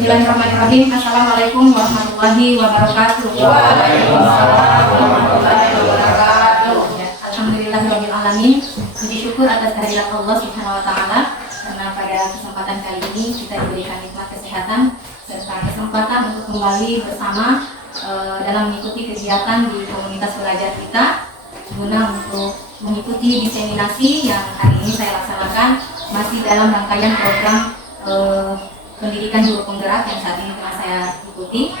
Bismillahirrahmanirrahim. Assalamualaikum warahmatullahi wabarakatuh. Waalaikumsalam warahmatullahi wabarakatuh. Alhamdulillahirabbil alamin. Puji syukur atas kehadirat Allah Subhanahu wa taala karena pada kesempatan kali ini kita diberikan nikmat kesehatan serta kesempatan untuk kembali bersama dalam mengikuti kegiatan di komunitas belajar kita guna untuk mengikuti diseminasi yang hari ini saya laksanakan masih dalam rangkaian program pendidikan guru penggerak yang saat ini telah saya ikuti.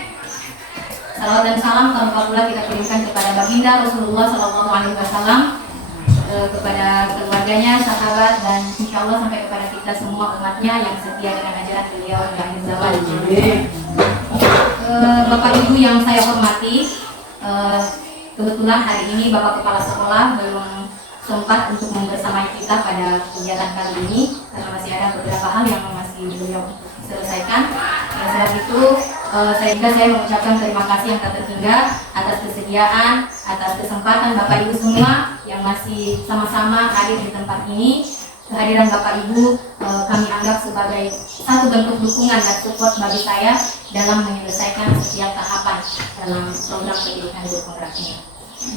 Salawat dan salam tanpa pula kita kirimkan kepada baginda Rasulullah SAW, kepada keluarganya, sahabat, dan insya Allah sampai kepada kita semua umatnya yang setia dengan ajaran beliau di akhir zaman. Bapak Ibu yang saya hormati, kebetulan hari ini Bapak Kepala Sekolah belum sempat untuk membersamai kita pada kegiatan kali ini karena masih ada beberapa hal yang masih beliau selesaikan. Oleh sebab itu, saya mengucapkan terima kasih yang tak terhingga atas kesediaan, atas kesempatan Bapak Ibu semua yang masih sama-sama hadir di tempat ini. Kehadiran Bapak Ibu kami anggap sebagai satu bentuk dukungan dan support bagi saya dalam menyelesaikan setiap tahapan dalam program pendidikan guru penggerak ini.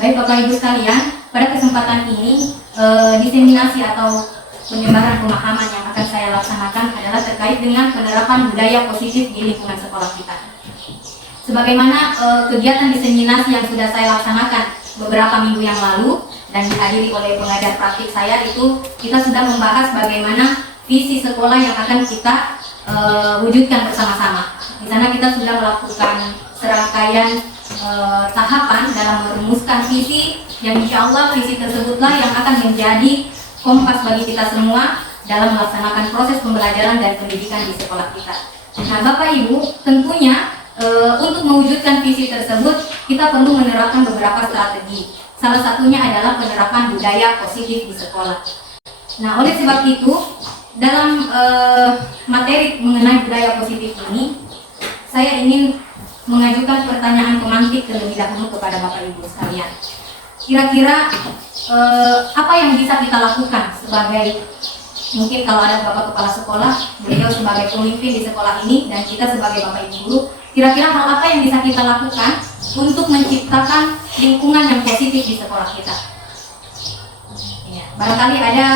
Baik Bapak Ibu sekalian, pada kesempatan ini diseminasi atau penyebaran pemahaman yang akan saya laksanakan adalah terkait dengan penerapan budaya positif di lingkungan sekolah kita. Sebagaimana kegiatan diseminasi yang sudah saya laksanakan beberapa minggu yang lalu dan dihadiri oleh pengajar praktik saya, itu kita sudah membahas bagaimana visi sekolah yang akan kita wujudkan bersama-sama. Di sana kita sudah melakukan serangkaian tahapan dalam merumuskan visi yang insya Allah visi tersebutlah yang akan menjadi kompas bagi kita semua dalam melaksanakan proses pembelajaran dan pendidikan di sekolah kita. Nah Bapak Ibu, tentunya untuk mewujudkan visi tersebut kita perlu menerapkan beberapa strategi. Salah satunya adalah penerapan budaya positif di sekolah. Nah oleh sebab itu dalam materi mengenai budaya positif ini saya ingin mengajukan pertanyaan pemantik terlebih dahulu kepada Bapak Ibu sekalian. Kira-kira apa yang bisa kita lakukan sebagai, mungkin kalau ada Bapak Kepala Sekolah, beliau sebagai pemimpin di sekolah ini dan kita sebagai Bapak Ibu Guru, kira-kira hal apa yang bisa kita lakukan untuk menciptakan lingkungan yang positif di sekolah kita? Ya, barangkali ada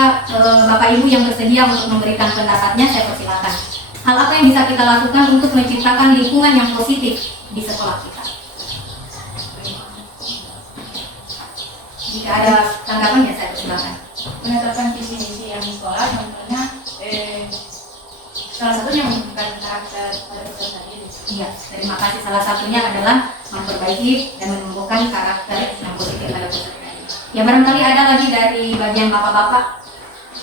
Bapak Ibu yang bersedia untuk memberikan pendapatnya, saya persilakan. Hal apa yang bisa kita lakukan untuk menciptakan lingkungan yang positif di sekolah kita? Jika ada tanggapan ya saya persilakan. Penetapan visi misi yang di sekolah tentunya salah satunya menunjukkan karakter pada peserta didik. Iya, terima kasih. Salah satunya adalah memperbaiki dan menumbuhkan karakter yang positif pada peserta didik. Ya barangkali ada lagi dari bagian bapak-bapak,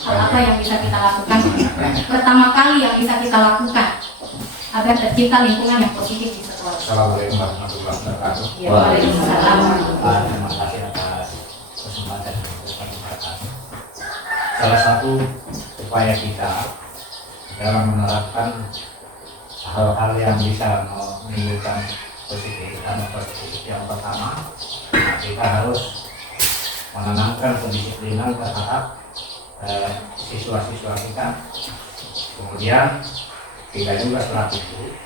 hal apa yang bisa kita lakukan? Pertama kali yang bisa kita lakukan agar tercipta lingkungan yang positif di sekolah. Assalamualaikum warahmatullahi wabarakatuh. Ya, waalaikumsalam. Terima kasih atas kesempatan berpartisipasi. Salah satu upaya kita dalam menerapkan hal-hal yang bisa menimbulkan positif atau positif, yang pertama kita harus menanamkan kedisiplinan terhadap siswa-siswa kita. Kemudian kita juga setelah itu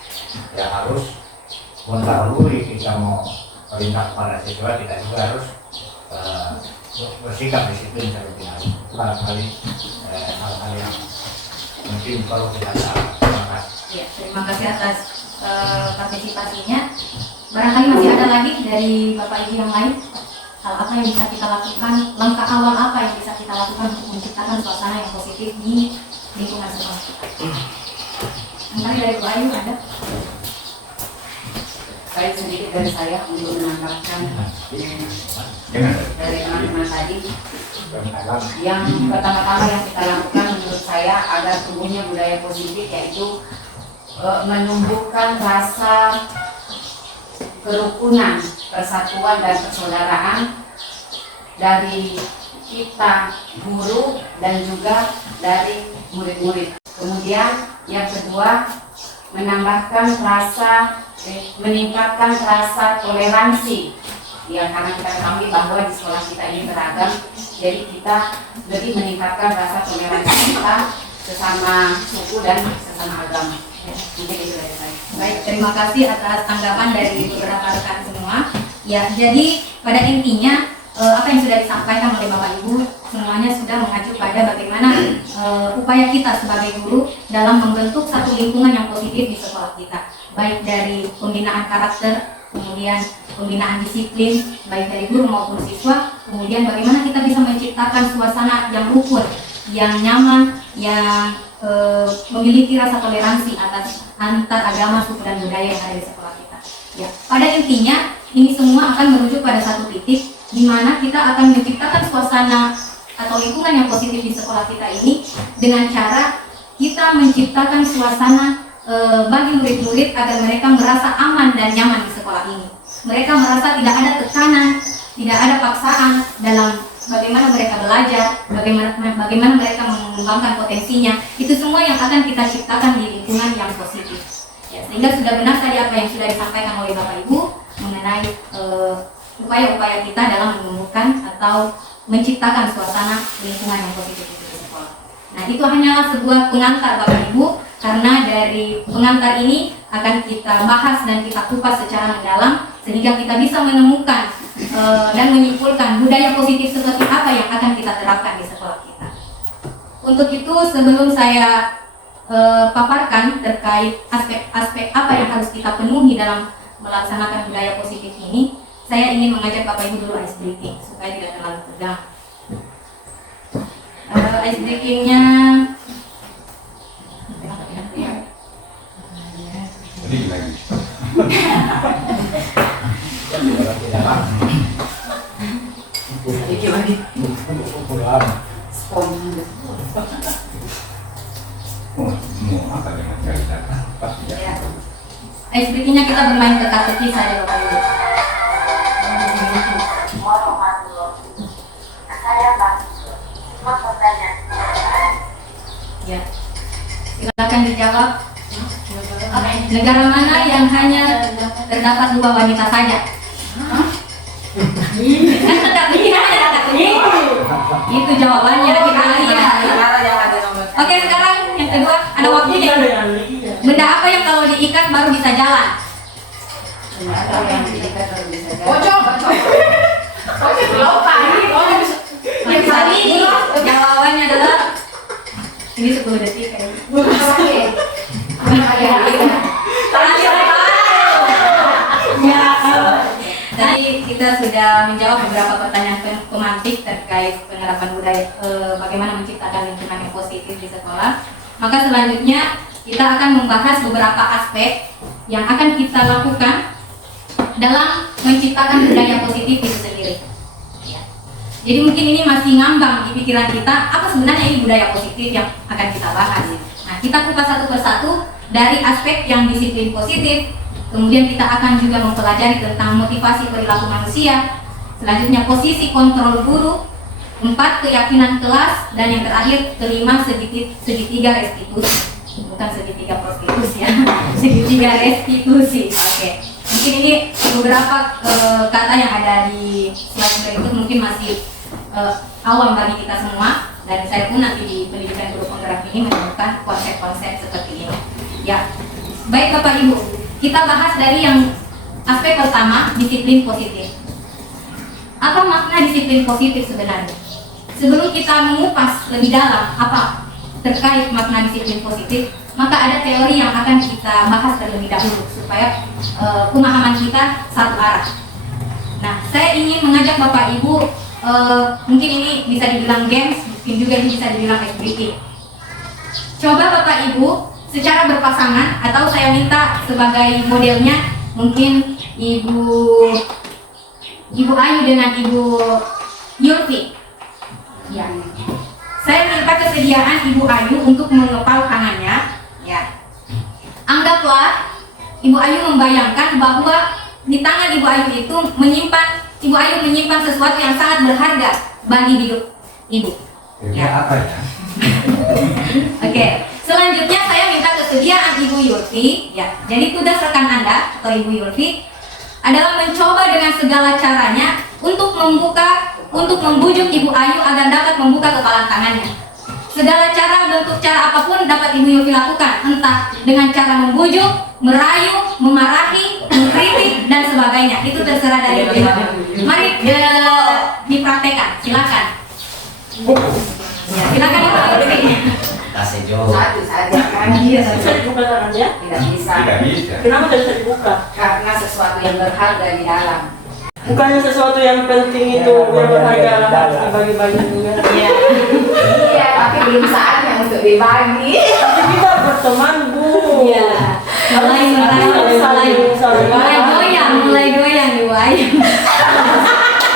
ya harus mendahului, kita mau perintah kepada siswa, kita juga harus bersikap disiplin terlebih dahulu. Barangkali hal-hal yang mungkin perlu kita tahu. Terima kasih. Ya, terima kasih atas partisipasinya. Barangkali masih ada lagi dari Bapak Ibu yang lain. hal apa yang bisa kita lakukan, langkah awal apa yang bisa kita lakukan untuk menciptakan suasana yang positif di lingkungan sekolah kita. Antara dari Bu Ayu ada? Saya sedikit dari saya untuk menambahkan dari teman-teman tadi. Yang pertama-tama yang kita lakukan menurut saya agar tumbuhnya budaya positif yaitu menumbuhkan rasa kerukunan, persatuan dan persaudaraan dari kita guru dan juga dari murid-murid. Kemudian yang kedua, meningkatkan rasa toleransi. Ya, karena kita ketahui bahwa di sekolah kita ini beragam, jadi kita lebih meningkatkan rasa toleransi kita sesama suku dan sesama agama. Mungkin itu dari saya. Baik, terima kasih atas tanggapan dari beberapa rekan semua. Ya, jadi pada intinya apa yang sudah disampaikan oleh Bapak Ibu semuanya sudah mengacu pada bagaimana upaya kita sebagai guru dalam membentuk satu lingkungan yang positif di sekolah kita, baik dari pembinaan karakter, kemudian pembinaan disiplin, baik dari guru maupun siswa, kemudian bagaimana kita bisa menciptakan suasana yang rukun, yang nyaman, yang memiliki rasa toleransi antar agama, suku dan budaya yang ada di sekolah kita. Ya, pada intinya ini semua akan merujuk pada satu titik di mana kita akan menciptakan suasana atau lingkungan yang positif di sekolah kita ini dengan cara kita menciptakan suasana bagi murid-murid agar mereka merasa aman dan nyaman di sekolah ini. Mereka merasa tidak ada tekanan, tidak ada paksaan dalam bagaimana mereka belajar, bagaimana mereka mengembangkan potensinya. Itu semua yang akan kita ciptakan di lingkungan yang positif. Ya, sehingga sudah benar tadi apa yang sudah disampaikan oleh Bapak Ibu mengenai upaya-upaya kita dalam menumbuhkan atau menciptakan suasana lingkungan yang positif di sekolah. Nah, itu hanyalah sebuah pengantar Bapak Ibu, karena dari pengantar ini akan kita bahas dan kita kupas secara mendalam sehingga kita bisa menemukan dan menyimpulkan budaya positif seperti apa yang akan kita terapkan di sekolah kita. Untuk itu, sebelum saya paparkan terkait aspek-aspek apa yang harus kita penuhi dalam melaksanakan budaya positif ini, saya ingin mengajak Bapak Ibu dulu ice breaking supaya tidak terlalu tegang. Ice breakingnya ice breakingnya kita bermain teka-teki saja Bapak Ibu. Ya, silakan dijawab. Negara mana yang hanya terdapat 2 wanita saja? Itu jawabannya, kita lihat. Oke, sekarang yang kedua, ada waktunya. Benda apa yang kalau diikat baru bisa jalan? Pocong. Yang kali ini jawabannya adalah ini 10 detik kayaknya. Tadi kita sudah menjawab beberapa pertanyaan pemantik terkait penerapan budaya, bagaimana menciptakan lingkungan yang positif di sekolah. Maka selanjutnya kita akan membahas beberapa aspek yang akan kita lakukan dalam menciptakan budaya positif itu sendiri. Jadi mungkin ini masih ngambang di pikiran kita, apa sebenarnya ini budaya positif yang akan kita bahas. Nah, kita kupas satu persatu dari aspek yang disiplin positif, kemudian kita akan juga mempelajari tentang motivasi perilaku manusia, selanjutnya posisi kontrol guru, 4 keyakinan kelas, dan yang terakhir kelima segitiga restitusi. Bukan segitiga prostitusi ya, segitiga restitusi. Oke. Mungkin ini beberapa kata yang ada di slide berikut mungkin masih awam bagi kita semua, dan saya pun nanti di pendidikan guru penggerak ini menemukan konsep-konsep seperti ini. Ya, baik Bapak Ibu, kita bahas dari yang aspek pertama, disiplin positif. Apa makna disiplin positif sebenarnya? Sebelum kita mengupas lebih dalam apa terkait makna disiplin positif, maka ada teori yang akan kita bahas terlebih dahulu supaya pemahaman kita satu arah. Nah, saya ingin mengajak mengajak Bapak Ibu, mungkin ini bisa dibilang games, mungkin juga ini bisa dibilang activity. Coba Bapak Ibu secara berpasangan, atau saya minta sebagai modelnya mungkin Ibu Ayu dengan Ibu Yulfi. Ya. Saya minta kesediaan Ibu Ayu untuk mengepal tangannya. Ya. Anggaplah Ibu Ayu membayangkan bahwa di tangan Ibu Ayu itu Ibu Ayu menyimpan sesuatu yang sangat berharga bagi hidup Ibu. Ya apa ya? Oke. Selanjutnya saya minta kesediaan Ibu Yulfi. Ya. Jadi tugas rekan Anda atau Ibu Yulfi adalah mencoba dengan segala caranya untuk membujuk Ibu Ayu agar dapat membuka kepalan tangannya. Segala cara, bentuk cara apapun dapat Ibu Yulfi lakukan, entah dengan cara membujuk, merayu, memarahi, mengkritik, dan sebagainya. Itu terserah dari Ibu Yulfi. Mari dipraktekkan, silakan. Ya, silakan Ibu Yulfi. Kasih jauh. Satu saja kan? Bisa dibuka tangannya? Tidak bisa. Tidak bisa. Kenapa tidak bisa dibuka? Karena sesuatu yang berharga di dalam. Bukannya sesuatu yang penting itu yang berharga harus dibagi-bagi juga. Iya. Iya, tapi belum saatnya untuk dibagi. Tapi kita berteman, Bu. Iya. Mulai goyang Ibu Ayu.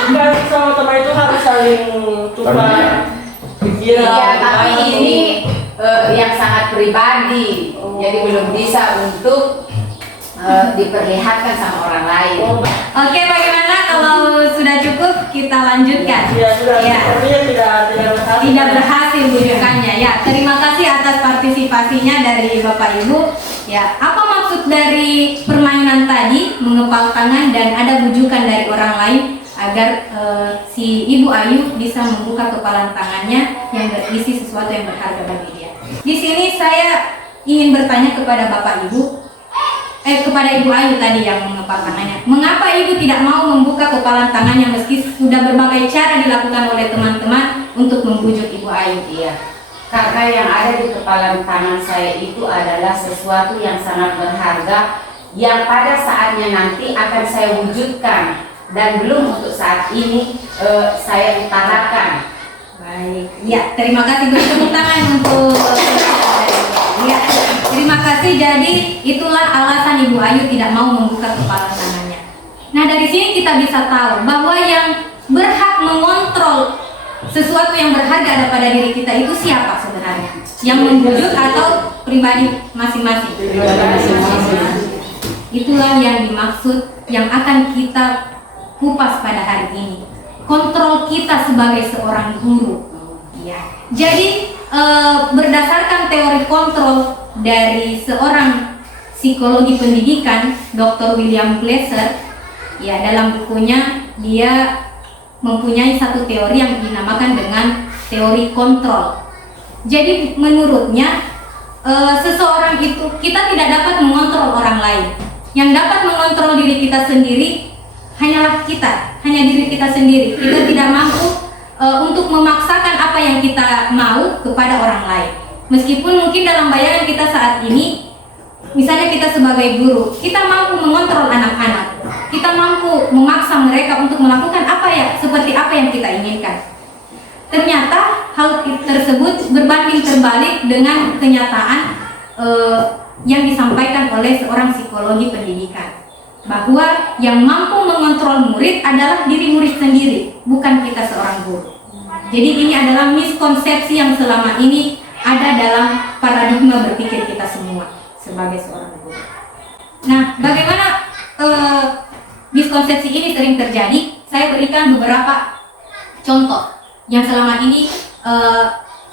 Bukan sama teman itu harus saling tukar pikiran. Iya, tapi ini yang sangat pribadi. Jadi belum bisa untuk diperlihatkan sama orang lain. Oke, bagaimana kalau sudah cukup kita lanjutkan? Iya, sudah. Ya. Sepertinya tidak berhasil. Tidak berhasil bujukannya. Ya, terima kasih atas partisipasinya dari Bapak Ibu. Ya, apa maksud dari permainan tadi, mengepal tangan dan ada bujukan dari orang lain agar si Ibu Ayu bisa membuka kepalan tangannya yang berisi sesuatu yang berharga bagi dia. Di sini saya ingin bertanya kepada Bapak Ibu, kepada Ibu Ayu tadi yang mengepal tangannya. Mengapa Ibu tidak mau membuka kepalan tangannya meski sudah berbagai cara dilakukan oleh teman-teman untuk membujuk Ibu Ayu? Iya. Karena yang ada di kepalan tangan saya itu adalah sesuatu yang sangat berharga yang pada saatnya nanti akan saya wujudkan dan belum untuk saat ini saya utarakan. Baik. Ya, terima kasih, bertepuk tangan untuk ya, terima kasih. Jadi itulah alasan Ibu Ayu tidak mau membuka kepalan tangannya. Nah, dari sini kita bisa tahu bahwa yang berhak mengontrol sesuatu yang berharga ada pada diri kita itu siapa sebenarnya? Yang membujuk atau pribadi masing-masing? Itulah yang dimaksud yang akan kita kupas pada hari ini. Kontrol kita sebagai seorang guru. Ya. Jadi berdasarkan teori kontrol dari seorang psikologi pendidikan, Dr. William Glasser, ya, dalam bukunya dia mempunyai satu teori yang dinamakan dengan teori kontrol. Jadi menurutnya seseorang itu, kita tidak dapat mengontrol orang lain. Yang dapat mengontrol diri kita sendiri hanyalah kita, hanya diri kita sendiri. Kita tidak mampu untuk memaksakan apa yang kita mau kepada orang lain. Meskipun mungkin dalam bayangan kita saat ini, misalnya kita sebagai guru, kita mampu mengontrol anak-anak, kita mampu memaksa mereka untuk melakukan seperti apa yang kita inginkan. Ternyata hal tersebut berbanding terbalik dengan kenyataan yang disampaikan oleh seorang psikologi pendidikan, bahwa yang mampu mengontrol murid adalah diri murid sendiri, bukan kita seorang guru. Jadi ini adalah miskonsepsi yang selama ini ada dalam paradigma berpikir kita semua sebagai seorang guru. Nah, bagaimana miskonsepsi ini sering terjadi? Saya berikan beberapa contoh yang selama ini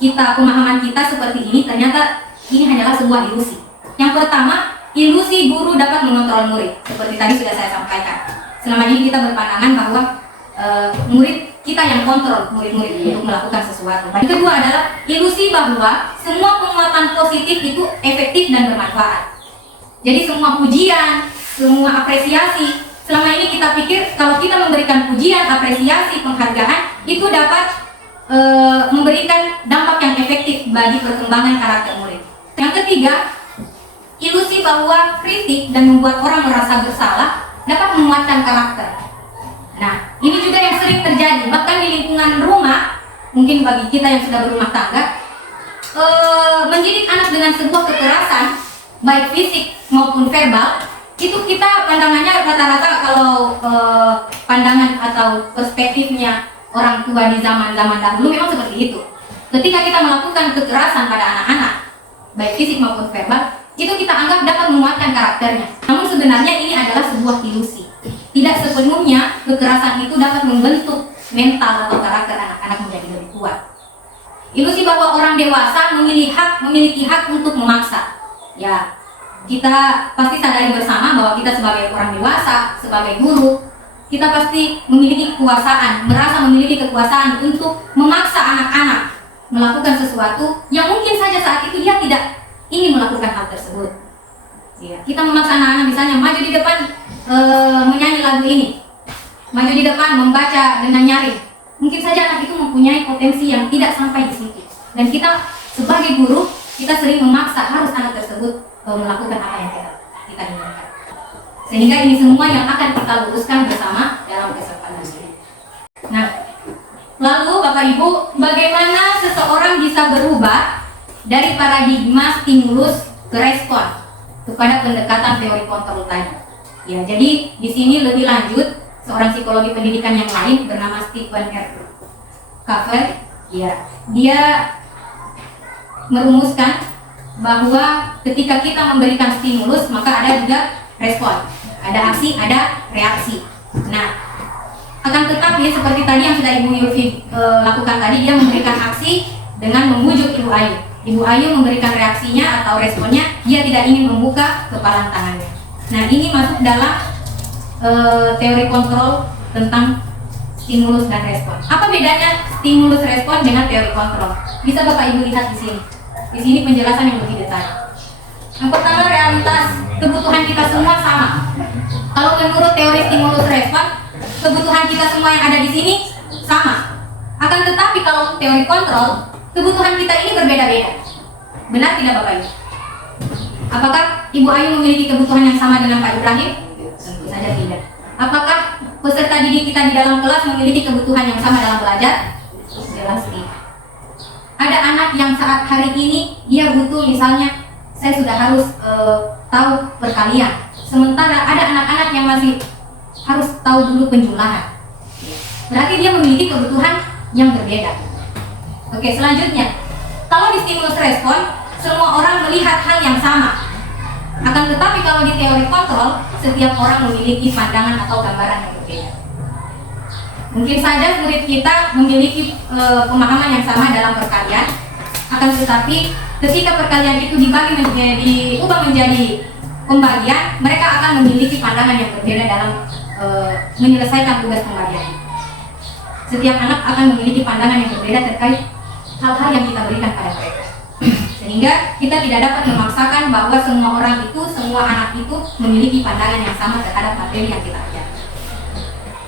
pemahaman kita seperti ini, ternyata ini hanyalah sebuah ilusi. Yang pertama, ilusi guru dapat mengontrol murid. Seperti tadi sudah saya sampaikan. Selama ini kita berpandangan bahwa murid kita yang kontrol murid-murid untuk melakukan sesuatu. Yang kedua adalah ilusi bahwa semua penguatan positif itu efektif dan bermanfaat. Jadi semua pujian, semua apresiasi, selama ini kita pikir kalau kita memberikan pujian, apresiasi, penghargaan itu dapat memberikan dampak yang efektif bagi perkembangan karakter murid. Yang ketiga, ilusi bahwa kritik dan membuat orang merasa bersalah dapat menguatkan karakter. Nah, ini juga yang sering sering terjadi bahkan di lingkungan rumah, mungkin bagi kita yang sudah berumah tangga, mendidik anak dengan sebuah kekerasan baik fisik maupun verbal, itu kita pandangannya rata-rata kalau pandangan atau perspektifnya orang tua di zaman-zaman dahulu memang seperti itu. Ketika kita melakukan kekerasan pada anak-anak baik fisik maupun verbal, itu kita anggap dapat menguatkan karakternya. Namun sebenarnya ini adalah sebuah ilusi. Tidak sepenuhnya kekerasan itu dapat membentuk mental atau karakter anak-anak menjadi lebih kuat. Ilusi bahwa orang dewasa memiliki hak untuk memaksa. Ya, kita pasti sadari bersama bahwa kita sebagai orang dewasa, sebagai guru, kita pasti memiliki kekuasaan, merasa memiliki kekuasaan untuk memaksa anak-anak melakukan sesuatu yang mungkin saja saat itu dia tidak ingin melakukan hal tersebut. Ya, kita memaksa anak-anak misalnya maju di depan menyanyi lagu ini, maju di depan membaca dengan nyaring. Mungkin saja anak itu mempunyai potensi yang tidak sampai di situ. Dan kita sebagai guru, kita sering memaksa harus anak tersebut melakukan apa yang kita inginkan. Sehingga ini semua yang akan kita luruskan bersama dalam kesempatan ini. Nah, lalu Bapak Ibu, bagaimana seseorang bisa berubah dari paradigma stimulus ke respon kepada pendekatan teori kontrol tadi? Ya, jadi di sini lebih lanjut seorang psikologi pendidikan yang lain bernama Stephen R. Covey, ya, dia merumuskan bahwa ketika kita memberikan stimulus maka ada juga respon, ada aksi, ada reaksi. Nah, akan tetapi seperti tadi yang sudah Ibu Yulfi lakukan tadi, dia memberikan aksi dengan membujuk Ibu Ayu. Ibu Ayu memberikan reaksinya atau responnya, dia tidak ingin membuka kepalan tangannya. Nah, ini masuk dalam teori kontrol tentang stimulus dan respon. Apa bedanya stimulus respon dengan teori kontrol? Bisa Bapak Ibu lihat di sini. Di sini penjelasan yang lebih detail. Yang pertama, realitas kebutuhan kita semua sama. Kalau menurut teori stimulus respon, kebutuhan kita semua yang ada di sini sama. Akan tetapi kalau teori kontrol, kebutuhan kita ini berbeda-beda. Benar tidak Bapak Ibu? Apakah Ibu Ayu memiliki kebutuhan yang sama dengan Pak Ibrahim? Tentu saja tidak. Apakah peserta didik kita di dalam kelas memiliki kebutuhan yang sama dalam belajar? Jelas tidak. Ada anak yang saat hari ini dia butuh misalnya, saya sudah harus tahu perkalian. Sementara ada anak-anak yang masih harus tahu dulu penjumlahan. Berarti dia memiliki kebutuhan yang berbeda. Oke, selanjutnya, kalau di stimulus respon, semua orang melihat hal yang sama. Akan tetapi kalau di teori kontrol, setiap orang memiliki pandangan atau gambaran yang berbeda. Mungkin saja murid kita memiliki pemahaman yang sama dalam perkalian, akan tetapi ketika perkalian itu diubah menjadi pembagian, mereka akan memiliki pandangan yang berbeda dalam menyelesaikan tugas pembagian. Setiap anak akan memiliki pandangan yang berbeda terkait hal-hal yang kita berikan pada mereka. Sehingga kita tidak dapat memaksakan bahwa semua orang itu, semua anak itu memiliki pandangan yang sama terhadap materi yang kita ajarkan.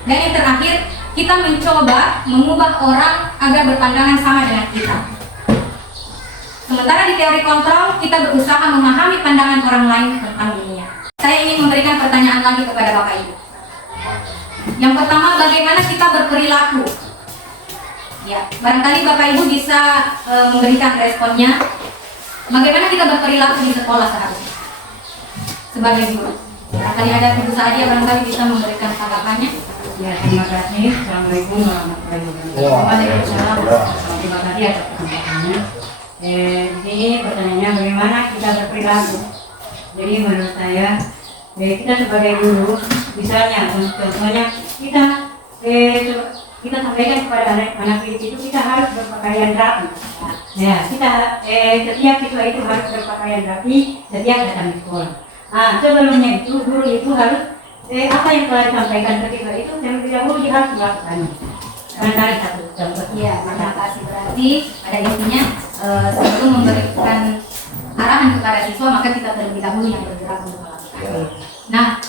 Dan yang terakhir, kita mencoba mengubah orang agar berpandangan sama dengan kita. Sementara di teori kontrol, kita berusaha memahami pandangan orang lain tentang dunia. Saya ingin memberikan pertanyaan lagi kepada Bapak Ibu. Yang pertama, bagaimana kita berperilaku? Ya, barangkali Bapak Ibu bisa memberikan responnya. Bagaimana kita berperilaku di sekolah seharusnya sebagai guru? Barangkali ada Ibu Sadia, barangkali bisa memberikan tanggapannya. Ya, terima kasih. Assalamualaikum warahmatullahi wabarakatuh. Waalaikumsalam. Terima kasih atas kesempatannya. Ini pertanyaannya bagaimana kita berperilaku. Jadi menurut saya, kita sebagai guru, misalnya, contohnya kita sampaikan kepada anak didik itu kita harus berpakaian rapi. Ya, kita setiap siswa itu harus berpakaian rapi setiap datang di sekolah. Sebelumnya itu guru itu harus apa yang telah disampaikan ketika itu terlebih dahulu dia harus melakukannya. Barangkali satu contoh. Iya, terima kasih. Berarti pada intinya sebelum memberikan arahan kepada siswa maka kita terlebih dahulu yang bergerak untuk melakukan. Nah,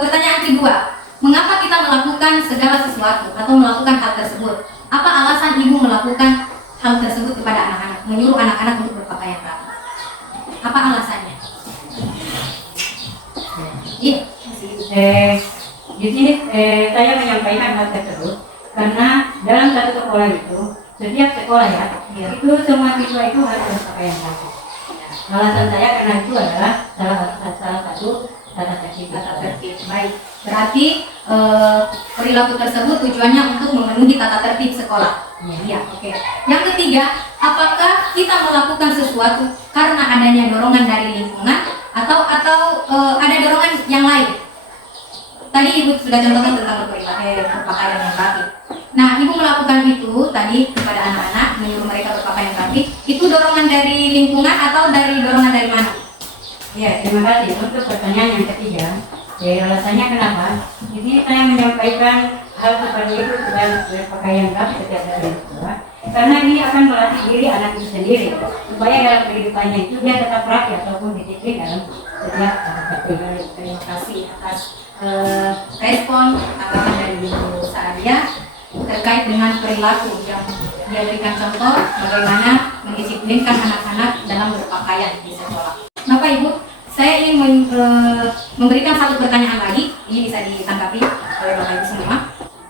pertanyaan kedua, mengapa kita melakukan segala sesuatu atau melakukan hal tersebut? Apa alasan ibu melakukan hal tersebut kepada anak-anak, menyuruh anak-anak untuk berpakaian rapi? Apa alasannya? Iya. Di sini saya menyampaikan hal tersebut Karena dalam satu sekolah itu, setiap sekolah ya, itu semua siswa itu harus berpakaian rapi. Alasan saya karena itu adalah salah satu tata tertib. Baik, berarti perilaku tersebut tujuannya untuk memenuhi tata tertib sekolah. Iya, oke. Yang ketiga, apakah kita melakukan sesuatu karena adanya dorongan dari lingkungan atau ada dorongan yang lain? Tadi Ibu sudah contohkan tentang berpakaian yang rapi. Nah, Ibu melakukan itu tadi kepada anak-anak, menyuruh mereka berpakaian rapi. Itu dorongan dari lingkungan atau dari dorongan dari mana? Ya, terima kasih untuk pertanyaan yang ketiga. Ya, alasannya kenapa? Jadi saya menyampaikan hal seperti itu dan berpakaian rapi setiap hari di sekolah. Karena ini akan melatih diri anak itu sendiri supaya dalam kehidupannya itu dia tetap rapi ataupun disiplin dalam setiap aktivitas. Terima kasih atas respon tanggapan dari Ibu Saadia terkait dengan perilaku yang dia berikan contoh bagaimana mendisiplinkan anak-anak dalam berpakaian di sekolah. Bapak Ibu, saya ingin memberikan satu pertanyaan lagi, ini bisa ditanggapi oleh Bapak Ibu semua.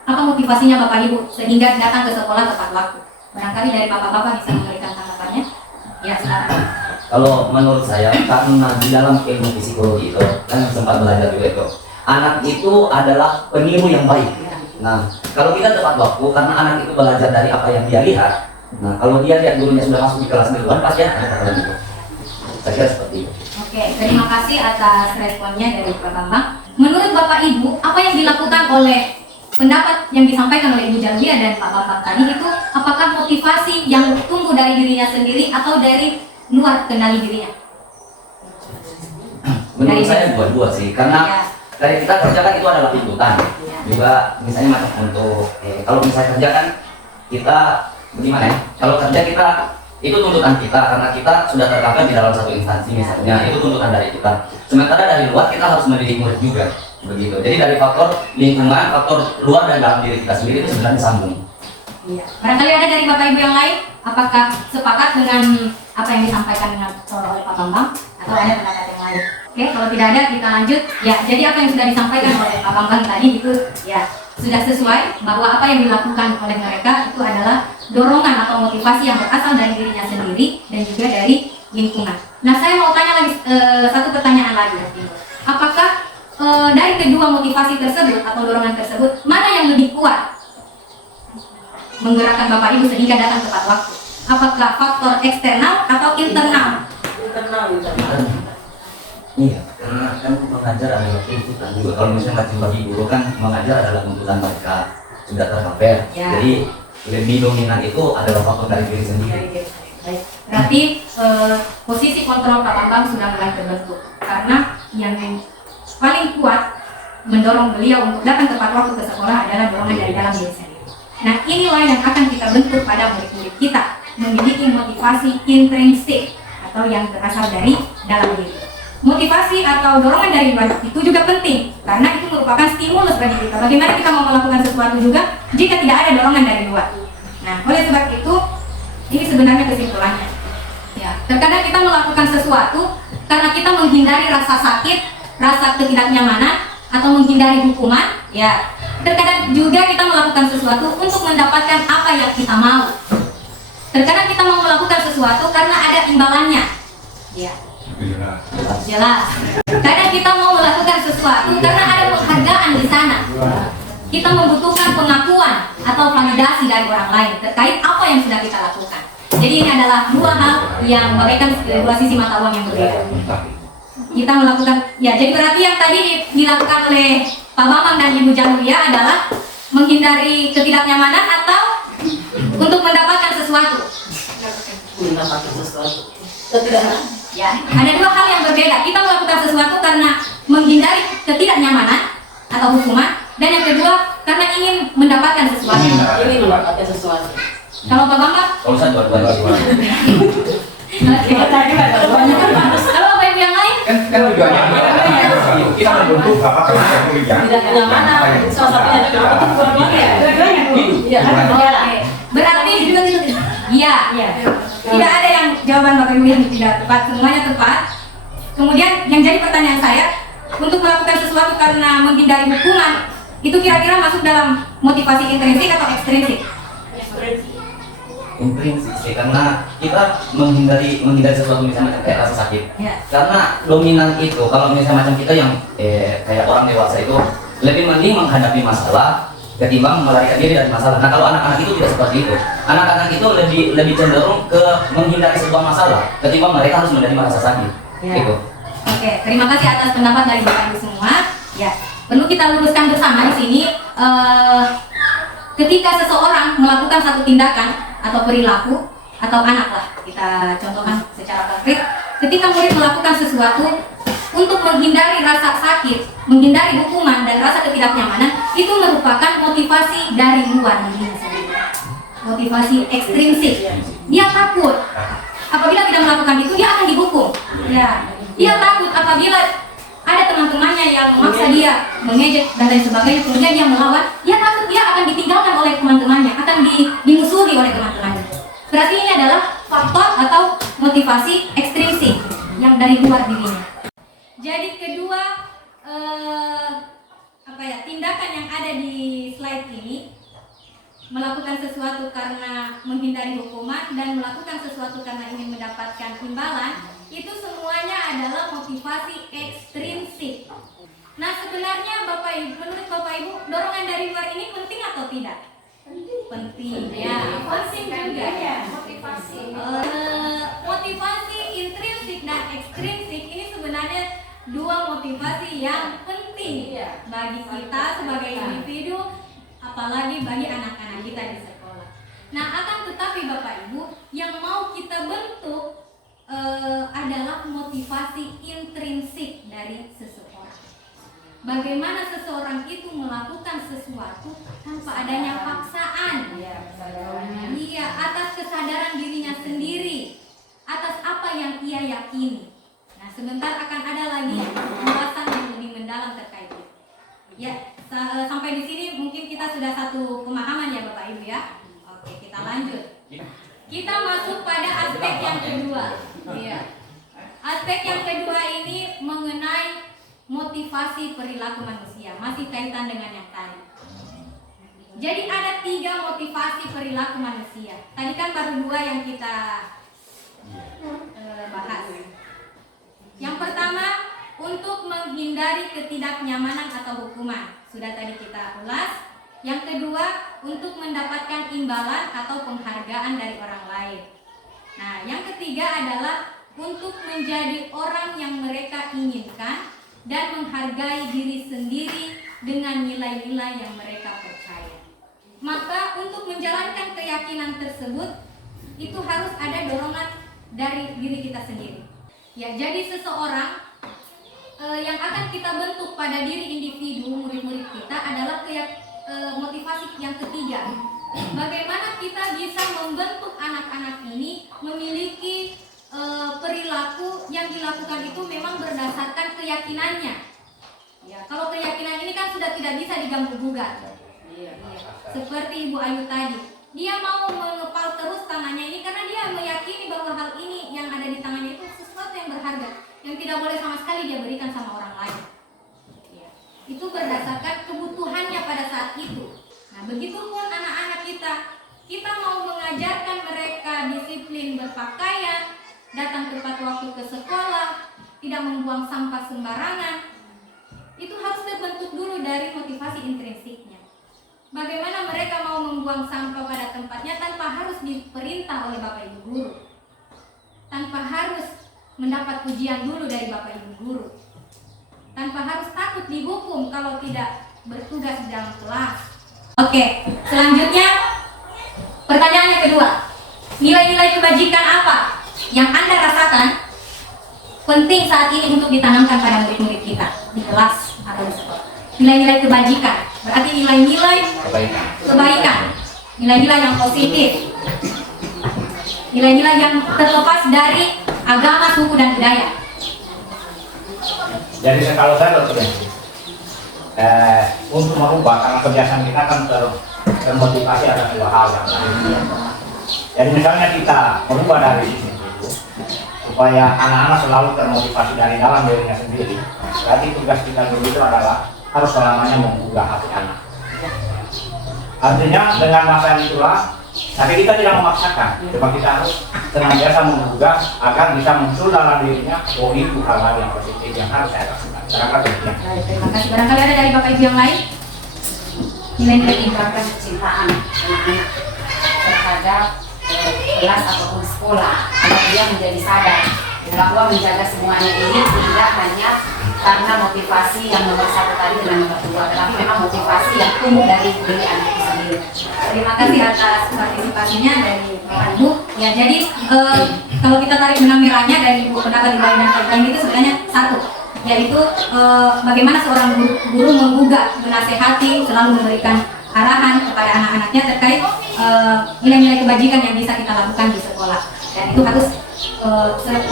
Apa motivasinya Bapak Ibu sehingga datang ke sekolah tepat waktu? Barangkali dari Bapak-Bapak bisa memberikan tanggapannya. Ya, silakan. Kalau menurut saya, karena di dalam ilmu psikologi itu kan sempat belajar juga itu, anak itu adalah peniru yang baik. Nah, kalau kita tepat waktu, karena anak itu belajar dari apa yang dia lihat. Nah, kalau dia lihat gurunya sudah masuk di kelas duluan, pasti akan bakalan itu. Saya kira seperti itu. Oke, terima kasih atas responnya dari Pak Bambang. Menurut Bapak Ibu, apa yang dilakukan oleh pendapat yang disampaikan oleh Ibu Jalwia dan Pak Bambang tadi itu, apakah motivasi yang tumbuh dari dirinya sendiri atau dari luar kendali dirinya? Menurut saya dua-dua sih, karena Ya. dari kita kerjakan itu adalah tuntutan. Juga misalnya macam untuk kalau misalnya kerja kan kita bagaimana ya? Kalau kerja kita itu tuntutan kita karena kita sudah tercover di dalam satu instansi misalnya, itu tuntutan dari kita. Sementara dari luar kita harus mendidik murid juga, begitu. Jadi dari faktor lingkungan, faktor luar dan dalam diri kita sendiri itu sebenarnya sambung. Iya. Barangkali ada dari Bapak Ibu yang lain, apakah sepakat dengan apa yang disampaikan oleh Pak Bambang atau ada pendapat yang lain? Oke, kalau tidak ada kita lanjut. Ya, jadi apa yang sudah disampaikan oleh Pak Bambang tadi itu ya sudah sesuai bahwa apa yang dilakukan oleh mereka itu adalah dorongan atau motivasi yang berasal dari dirinya sendiri dan juga dari lingkungan. Nah, saya mau tanya lagi satu pertanyaan lagi. Apakah dari kedua motivasi tersebut atau dorongan tersebut mana yang lebih kuat menggerakkan Bapak Ibu sehingga datang tepat waktu? Apakah faktor eksternal atau internal? Internal. Iya, karena kan mengajar adalah tuntutan juga. Kalau misalnya macam bagi guru kan mengajar adalah tuntutan mereka sudah tercover. Ya. Jadi lebih dominan itu adalah faktor dari diri sendiri. Baik. Berarti posisi kontrol Pak Bambang sudah mulai terbentuk karena yang paling kuat mendorong beliau untuk datang tepat waktu ke sekolah adalah dorongan dari dalam diri sendiri. Nah, inilah yang akan kita bentuk pada murid-murid kita, memiliki motivasi intrinsik atau yang berasal dari dalam diri. Motivasi atau dorongan dari luar itu juga penting karena itu merupakan stimulus bagi kita. Bagaimana kita mau melakukan sesuatu juga jika tidak ada dorongan dari luar. Nah, oleh sebab itu ini sebenarnya kesimpulannya. Ya, terkadang kita melakukan sesuatu karena kita menghindari rasa sakit, rasa ketidaknyamanan atau menghindari hukuman. Ya, terkadang juga kita melakukan sesuatu untuk mendapatkan apa yang kita mau. Terkadang kita mau melakukan sesuatu karena ada imbalannya. Ya. Jelas. Kadang kita mau melakukan sesuatu karena ada penghargaan di sana. Kita membutuhkan pengakuan atau validasi dari orang lain terkait apa yang sudah kita lakukan. Jadi ini adalah dua hal yang bagaikan dua sisi mata uang yang berbeda. Kita melakukan, ya jadi berarti yang tadi dilakukan oleh Pak Bambang dan Ibu Jalwia adalah menghindari ketidaknyamanan atau untuk mendapatkan sesuatu. Mendapatkan sesuatu. Ya, ada dua hal yang berbeda. Kita melakukan sesuatu karena menghindari ketidaknyamanan atau hukuman, dan yang kedua karena ingin mendapatkan sesuatu. Ini mendapatkan sesuatu. Kalau Pak Bambang, Kalau saya dua-duanya. oke. Kalau Bapak Ibu yang lain, Kan tujuannya kita membentuk apa kuliah. Tidak kenyamanan. Salah satunya juga itu dua-duanya. Dua-duanya. Iya. oke. Berarti iya. Tidak ada yang jawaban Bapak Ibu yang tidak tepat, semuanya tepat. Kemudian yang jadi pertanyaan saya, untuk melakukan sesuatu karena menghindari hukuman Itu kira-kira masuk dalam motivasi intrinsik atau ekstrinsik? Intrinsik sih, karena kita menghindari sesuatu misalnya kayak rasa sakit. Ya. Karena dominan itu kalau misalnya macam kita yang kayak orang dewasa itu lebih mending menghadapi masalah ketimbang melarikan diri dari masalah. Nah, kalau anak-anak itu tidak seperti itu. Anak-anak itu lebih cenderung ke menghindari sebuah masalah ketimbang mereka harus menerima rasa sakit. Ya. Gitu. Oke, terima kasih atas pendapat dari Bapak Ibu semua. Ya, perlu kita luruskan bersama di sini. Ketika seseorang melakukan satu tindakan atau perilaku atau anak lah, kita contohkan secara konkret. Ketika murid melakukan sesuatu untuk menghindari rasa sakit, menghindari hukuman dan rasa ketidaknyamanan, itu merupakan motivasi dari luar dirinya sendiri. Motivasi ekstrinsik. Dia takut apabila tidak melakukan itu dia akan dihukum. Ya, dia takut apabila ada teman-temannya yang memaksa dia, mengejek dan lain sebagainya, kemudian dia melawan, dia takut dia akan ditinggalkan oleh teman-temannya, akan dimusuhi oleh teman-temannya. Berarti ini adalah faktor atau motivasi ekstrinsik yang dari luar dirinya. Jadi kedua tindakan yang ada di slide ini, melakukan sesuatu karena menghindari hukuman dan melakukan sesuatu karena ingin mendapatkan imbalan, itu semuanya adalah motivasi ekstrinsik. Nah, sebenarnya menurut Bapak Ibu, dorongan dari luar ini penting atau tidak? Penting ya, penting juga ya. Motivasi intrinsik dan ekstrinsik ini sebenarnya dua motivasi yang penting bagi kita sebagai individu, apalagi bagi anak-anak kita di sekolah. Nah, akan tetapi Bapak Ibu, yang mau kita bentuk adalah motivasi intrinsik dari seseorang. Bagaimana seseorang itu melakukan sesuatu tanpa adanya paksaan, iya, atas kesadaran dirinya sendiri, atas apa yang ia yakini. Nah, sebentar akan ada lagi pembahasan yang lebih mendalam terkait itu. Ya, sampai di sini mungkin kita sudah satu pemahaman ya Bapak Ibu ya. Oke, kita lanjut. Kita masuk pada aspek yang kedua. Iya. Aspek yang kedua ini mengenai motivasi perilaku manusia, masih kaitan dengan yang tadi. Jadi ada 3 motivasi perilaku manusia. Tadi kan baru 2 yang kita bahas. Yang pertama, untuk menghindari ketidaknyamanan atau hukuman. Sudah tadi kita ulas. Yang kedua, untuk mendapatkan imbalan atau penghargaan dari orang lain. Nah, yang ketiga adalah untuk menjadi orang yang mereka inginkan dan menghargai diri sendiri dengan nilai-nilai yang mereka percaya. Maka untuk menjalankan keyakinan tersebut, itu harus ada dorongan dari diri kita sendiri. Ya, jadi seseorang yang akan kita bentuk pada diri individu, murid-murid kita adalah motivasi yang ketiga. Bagaimana kita bisa membentuk anak-anak ini memiliki perilaku yang dilakukan itu memang berdasarkan keyakinannya. Ya, kalau keyakinan ini kan sudah tidak bisa diganggu-gugat. Seperti Ibu Ayu tadi, dia mau mengepal terus tangannya ini karena dia meyakini bahwa hal ini yang ada di tangannya itu sesuatu yang berharga, yang tidak boleh sama sekali dia berikan sama orang lain. Itu berdasarkan kebutuhannya pada saat itu. Nah, begitupun anak-anak kita mau mengajarkan mereka disiplin berpakaian, datang tepat waktu ke sekolah, tidak membuang sampah sembarangan. Itu harus terbentuk dulu dari motivasi intrinsiknya. Bagaimana mereka mau membuang sampah pada tempatnya tanpa harus diperintah oleh Bapak Ibu guru, tanpa harus mendapat pujian dulu dari Bapak Ibu guru, tanpa harus takut dihukum kalau tidak bertugas di dalam kelas. Oke, selanjutnya pertanyaan yang kedua. Nilai-nilai kebajikan apa yang Anda rasakan penting saat ini untuk ditanamkan pada murid-murid kita di kelas atau di sekolah? Nilai-nilai kebajikan berarti nilai-nilai kebaikan, nilai-nilai yang positif, nilai-nilai yang terlepas dari agama, suku, dan budaya. Jadi kalau saya berpikir untuk merubah, karena kebiasaan kita kan termotivasi ada 2 hal yang lain. Jadi misalnya kita merubah dari sisi itu supaya anak-anak selalu termotivasi dari dalam dirinya sendiri. Berarti tugas kita dulu itu adalah harus selamanya menggugah hati anak. Artinya dengan masa itulah, tapi kita tidak memaksakan, cuma kita harus senantiasa menggugah agar bisa muncul dalam dirinya, oh itu hal-hal yang positif yang harus saya lakukan. Barangkali demikian. Baik, terima kasih. Barangkali ada dari Bapak Ibu yang lain? Nilai-nilai meningkatkan kecintaan anak-anak terhadap kelas ataupun sekolah agar dia menjadi sadar bahwa menjaga semuanya ini tidak hanya karena motivasi yang nomor satu tadi dengan nomor dua, tetapi memang motivasi yang tumbuh dari diri anak itu sendiri. Terima kasih atas partisipasinya dari Bapak Ibu. Ya, jadi kalau kita tarik benang merahnya dari buku pendapat nilai dan kajian itu sebenarnya satu, yaitu bagaimana seorang guru menggugah, menasehati, selalu memberikan arahan kepada anak-anaknya terkait nilai-nilai kebajikan yang bisa kita lakukan di sekolah. Dan itu harus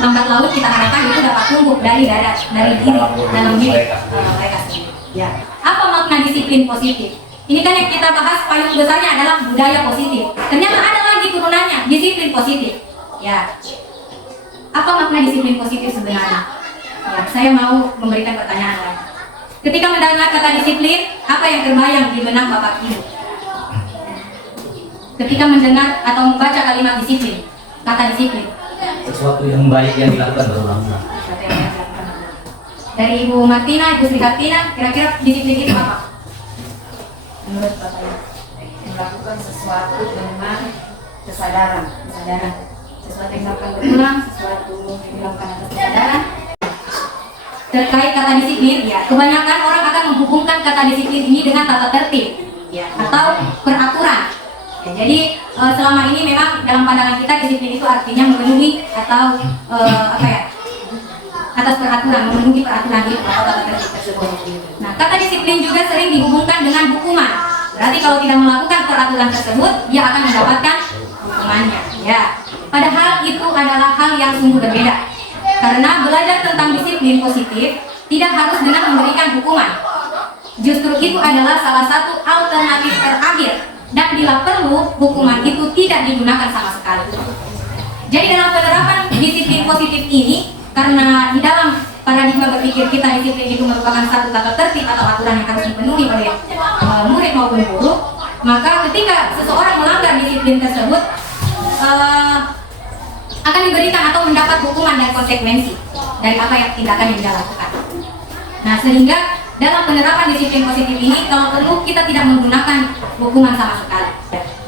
lambat laun kita harapkan itu dapat tumbuh dari diri dalam diri mereka sendiri. Ya. Apa makna disiplin positif? Ini kan yang kita bahas payung besarnya adalah budaya positif. Ternyata ada lagi turunannya, disiplin positif. Ya. Apa makna disiplin positif sebenarnya? Ya, saya mau memberikan pertanyaan lain. Ketika mendengar kata disiplin, apa yang terbayang di benak Bapak Ibu? Ketika mendengar atau membaca kalimat disiplin, kata disiplin, Sesuatu yang baik yang dilakukan berulang-ulang. dari Ibu Martina, Ibu Sri Hartina, kira-kira disiplin itu apa? Menurut Bapak Ibu? Melakukan sesuatu dengan kesadaran. Sesuatu yang dilakukan berulang, sesuatu yang dilakukan atas kesadaran. Terkait kata disiplin, ya, kebanyakan orang akan menghubungkan kata disiplin ini dengan tata tertib, ya, atau peraturan. Ya, jadi selama ini memang dalam pandangan kita disiplin itu artinya memenuhi atau atas peraturan, memenuhi peraturan itu atau tata tertib tersebut. Nah, kata disiplin juga sering dihubungkan dengan hukuman. Berarti kalau tidak melakukan peraturan tersebut, dia akan mendapatkan hukumannya. Ya, padahal itu adalah hal yang sungguh berbeda. Karena belajar tentang disiplin positif tidak harus dengan memberikan hukuman. Justru itu adalah salah satu alternatif terakhir, dan bila perlu hukuman itu tidak digunakan sama sekali. Jadi dalam penerapan disiplin positif ini, karena di dalam paradigma berpikir kita disiplin itu merupakan satu tata tertib atau aturan yang harus dipenuhi oleh murid maupun guru, maka ketika seseorang melanggar disiplin tersebut akan diberikan atau mendapat hukuman dan konsekuensi dari apa yang tindakan yang dia lakukan. Nah, sehingga dalam penerapan disiplin positif ini, kalau perlu kita tidak menggunakan hukuman sama sekali.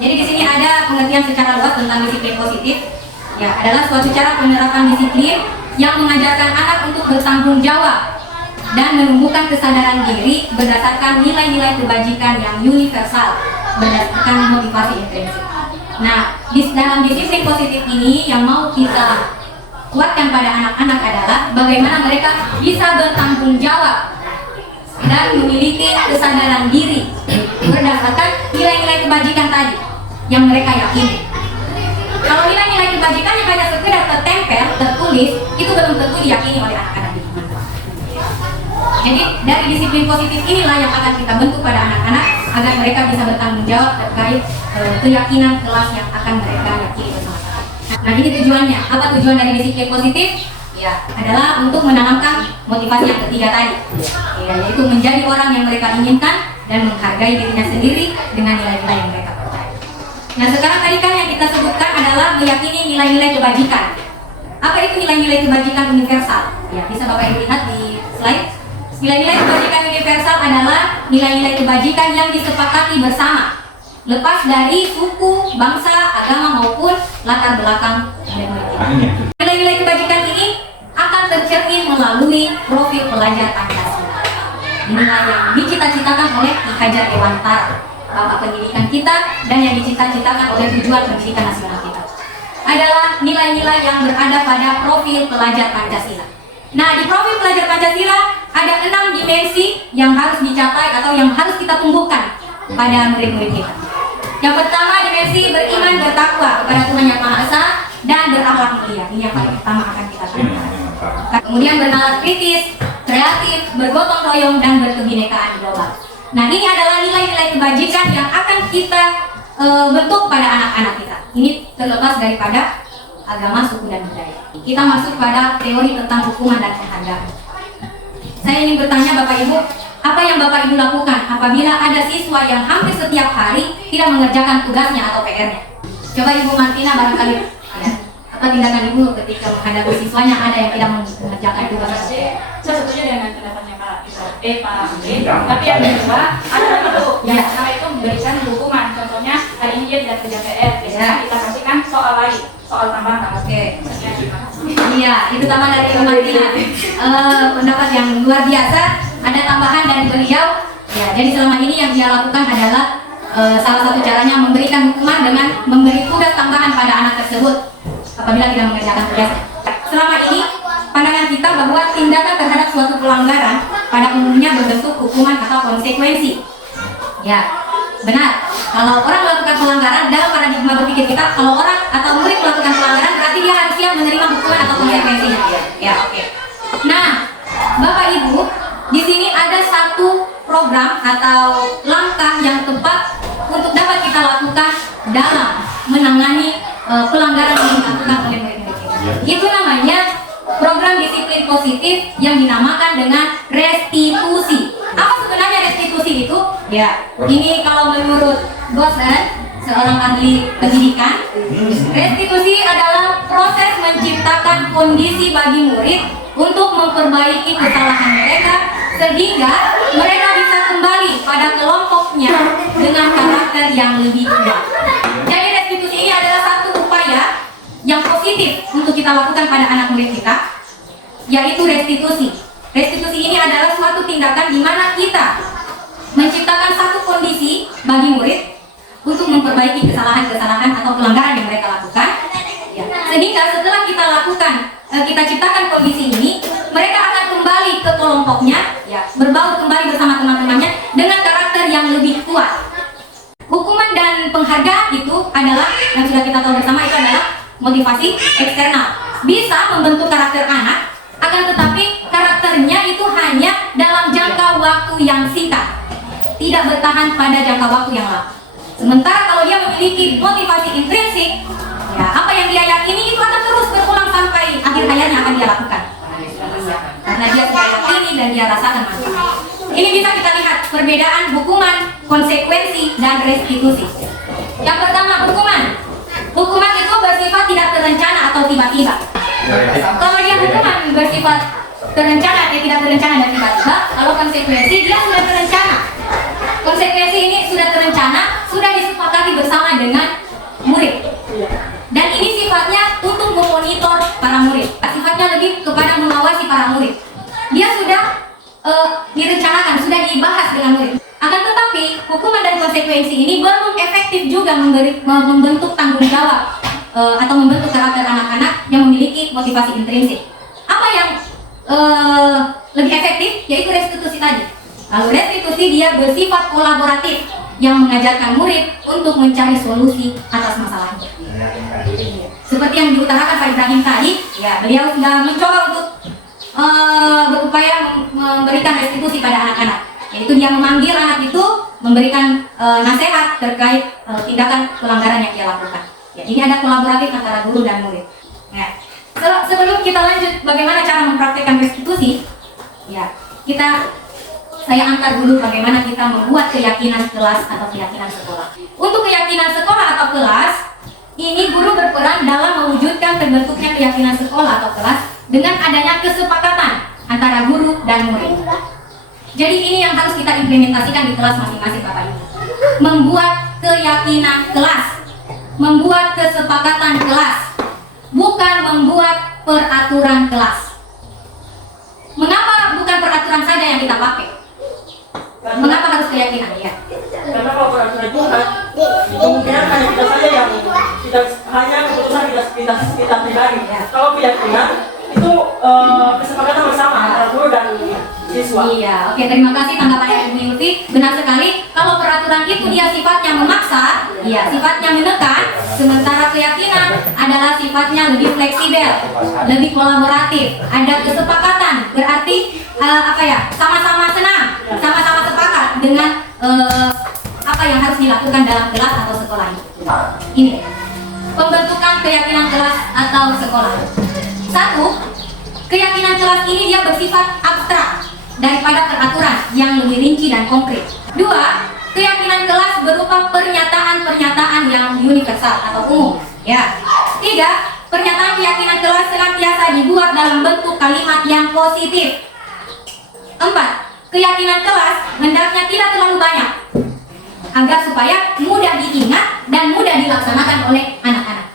Jadi di sini ada pengertian secara luas tentang disiplin positif. Ya, adalah suatu cara penerapan disiplin yang mengajarkan anak untuk bertanggung jawab dan menumbuhkan kesadaran diri berdasarkan nilai-nilai kebajikan yang universal berdasarkan motivasi intrinsik. Nah, dalam disiplin positif ini yang mau kita kuatkan pada anak-anak adalah bagaimana mereka bisa bertanggung jawab dan memiliki kesadaran diri berdasarkan nilai-nilai kebajikan tadi yang mereka yakini. Kalau nilai-nilai kebajikan yang hanya sekedar tertempel, tertulis, itu belum tentu diyakini oleh anak-anak di mana. Jadi dari disiplin positif inilah yang akan kita bentuk pada anak-anak agar mereka bisa bertanggung jawab terkait keyakinan kelas yang akan mereka yakini bersama-sama. Nah, ini tujuannya. Apa tujuan dari disiplin positif? Ya, adalah untuk menanamkan motivasi yang ketiga tadi, ya, yaitu menjadi orang yang mereka inginkan dan menghargai dirinya sendiri dengan nilai-nilai yang mereka percaya. Nah, sekarang tadi kan yang kita sebutkan adalah meyakini nilai-nilai kebajikan. Apa itu nilai-nilai kebajikan universal? Ya, bisa Bapak Ibu lihat di slide. Nilai-nilai kebajikan universal adalah nilai-nilai kebajikan yang disepakati bersama, lepas dari suku, bangsa, agama maupun latar belakang kita. Nilai-nilai kebajikan ini akan tercermin melalui profil pelajar Pancasila. Inilah yang dicita-citakan oleh Ki Hajar Dewantara, Bapak Pendidikan kita, dan yang dicita-citakan oleh tujuan pendidikan nasional kita. Adalah nilai-nilai yang berada pada profil pelajar Pancasila. Nah, di profil pelajar Pancasila ada 6 dimensi yang harus dicapai atau yang harus kita tumbuhkan pada murid-murid kita. Yang pertama, dimensi beriman bertakwa kepada Tuhan Yang Maha Esa dan berakhlak mulia. Ini yang paling pertama akan kita tanamkan. Kemudian bernalar kritis, kreatif, bergotong royong, dan berkebinekaan global. Nah, ini adalah nilai-nilai kebajikan yang akan kita bentuk pada anak-anak kita. Ini terlepas daripada agama, suku, dan budaya. Kita masuk pada teori tentang hukuman dan penghargaan. Saya ingin bertanya Bapak Ibu, Apa yang Bapak Ibu lakukan apabila ada siswa yang hampir setiap hari tidak mengerjakan tugasnya atau PR-nya? Coba Ibu Martina barangkali ya, apa tindakan Ibu ketika menghadapi siswanya ada yang tidak mengerjakan tugasnya? Saya setuju dengan pendapatnya Pak tapi yang kedua ada itu yang pertama itu memberikan hukuman. Contohnya hari ini dia tidak kerja PR, biasanya kita kasihkan soal lain, soal tambahan. Oke. Iya, itu tambahan dari Ibu Martina. Pendapat yang luar biasa. Ada tambahan dari beliau. Ya, jadi selama ini yang dia lakukan adalah salah satu caranya memberikan hukuman dengan memberi tugas tambahan pada anak tersebut apabila tidak mengerjakan tugas. Selama ini pandangan kita bahwa tindakan terhadap suatu pelanggaran pada umumnya berbentuk hukuman atau konsekuensi. Ya, benar. Kalau orang melakukan pelanggaran dalam paradigma berpikir kita, kalau orang atau murid melakukan pelanggaran berarti dia harus siap menerima hukuman atau konsekuensinya. Ya, oke. Nah, Bapak Ibu, di sini ada satu program atau langkah yang tepat untuk dapat kita lakukan dalam menangani pelanggaran yang dilakukan oleh murid-murid kita. Itu namanya program disiplin positif yang dinamakan dengan restitusi. Apa sebenarnya restitusi itu? Ya, ini kalau menurut dosen, seorang ahli pendidikan, restitusi adalah proses menciptakan kondisi bagi murid untuk memperbaiki kesalahan mereka sehingga mereka bisa kembali pada kelompoknya dengan karakter yang lebih kuat. Jadi restitusi ini adalah satu upaya yang positif untuk kita lakukan pada anak murid kita, yaitu restitusi. Restitusi ini adalah suatu tindakan di mana kita menciptakan satu kondisi bagi murid untuk memperbaiki kesalahan-kesalahan atau pelanggaran yang mereka lakukan. Ya. Sehingga setelah kita lakukan, kita ciptakan kondisi ini, mereka akan kembali ke kelompoknya, ya, berbaur kembali bersama teman-temannya dengan karakter yang lebih kuat. Hukuman dan penghargaan itu adalah yang sudah kita tahu bersama, itu adalah motivasi eksternal. Bisa membentuk karakter anak, akan tetapi karakternya itu hanya dalam jangka waktu yang singkat, tidak bertahan pada jangka waktu yang lama. Sementara kalau dia memiliki motivasi intrinsik, ya, apa yang dia yakini itu akan terus berulang sampai akhir hayatnya akan dia lakukan. Karena dia sudah yakini dan dia rasakan manfaat. Ini bisa kita lihat perbedaan hukuman, konsekuensi, dan restitusi. Yang pertama, hukuman. Hukuman itu bersifat tidak terencana atau tiba-tiba. Kalau dia hukuman bersifat terencana, dia tidak terencana dan tiba-tiba. Kalau konsekuensi, dia sudah terencana. Konsekuensi ini sudah terencana, sudah disepakati bersama dengan murid. Dan ini sifatnya untuk memonitor para murid. Sifatnya lebih kepada mengawasi para murid. Dia sudah direncanakan, sudah dibahas dengan murid. Akan tetapi, hukuman dan konsekuensi ini belum efektif juga membentuk tanggung jawab atau membentuk karakter anak-anak yang memiliki motivasi intrinsik. Apa yang lebih efektif? Yaitu restitusi tadi. Lalu restitusi dia bersifat kolaboratif yang mengajarkan murid untuk mencari solusi atas masalahnya. Seperti yang diutarakan Pak Ibrahim tadi, ya, beliau sudah mencoba untuk berupaya memberikan restitusi pada anak-anak. Yaitu dia memanggil anak itu, memberikan nasihat terkait tindakan pelanggaran yang dia lakukan. Ya, ini ada kolaboratif antara guru dan murid. Ya. Sebelum kita lanjut bagaimana cara mempraktikkan restitusi, ya, saya antar dulu bagaimana kita membuat keyakinan kelas atau keyakinan sekolah. Untuk keyakinan sekolah atau kelas, ini guru berperan dalam mewujudkan terbentuknya keyakinan sekolah atau kelas dengan adanya kesepakatan antara guru dan murid. Jadi ini yang harus kita implementasikan di kelas masing-masing Bapak Ibu. Membuat keyakinan kelas, membuat kesepakatan kelas, bukan membuat peraturan kelas. Mengapa bukan peraturan saja yang kita pakai? Mengapa harus keyakinan? Ya. Karena kalau peraturan itu kemungkinan hanya kita saja yang hanya keputusan kita pribadi. Kalau keyakinan itu kesepakatan bersama antara guru dan siswa. Iya, oke, terima kasih tanggapannya Ibu Yulfi. Benar sekali. Kalau peraturan itu dia sifatnya memaksa, ya, sifatnya menekan, sementara keyakinan adalah sifatnya lebih fleksibel, lebih kolaboratif, ada kesepakatan. Berarti sama-sama senang, sama-sama sepakat dengan apa yang harus dilakukan dalam kelas atau sekolah ini. Pembentukan keyakinan kelas atau sekolah. Satu, keyakinan kelas ini dia bersifat abstrak. daripada peraturan yang lebih rinci dan konkret. 2. Keyakinan kelas berupa pernyataan-pernyataan yang universal atau umum. Ya. 3. Pernyataan keyakinan kelas senantiasa dibuat dalam bentuk kalimat yang positif. 4. Keyakinan kelas hendaknya tidak terlalu banyak agar supaya mudah diingat dan mudah dilaksanakan oleh anak-anak.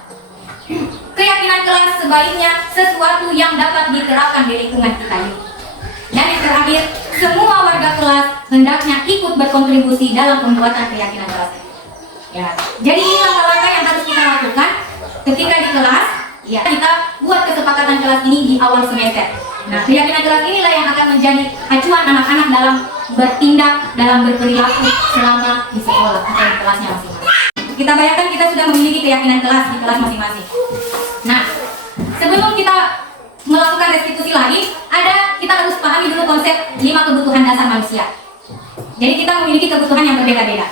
Keyakinan kelas sebaiknya sesuatu yang dapat diterapkan di lingkungan kita ini. Dan yang terakhir, semua warga kelas hendaknya ikut berkontribusi dalam pembuatan keyakinan kelas. Ya, jadi ini langkah-langkah yang harus kita lakukan ketika di kelas. Ya, kita buat kesepakatan kelas ini di awal semester. Nah, keyakinan kelas inilah yang akan menjadi acuan anak-anak dalam bertindak, dalam berperilaku selama di sekolah atau di kelasnya masing-masing. Kita bayangkan kita sudah memiliki keyakinan kelas di kelas masing-masing. Nah, sebelum kita melakukan restitusi lagi, kita harus pahami dulu konsep 5 kebutuhan dasar manusia. Jadi kita memiliki kebutuhan yang berbeda-beda.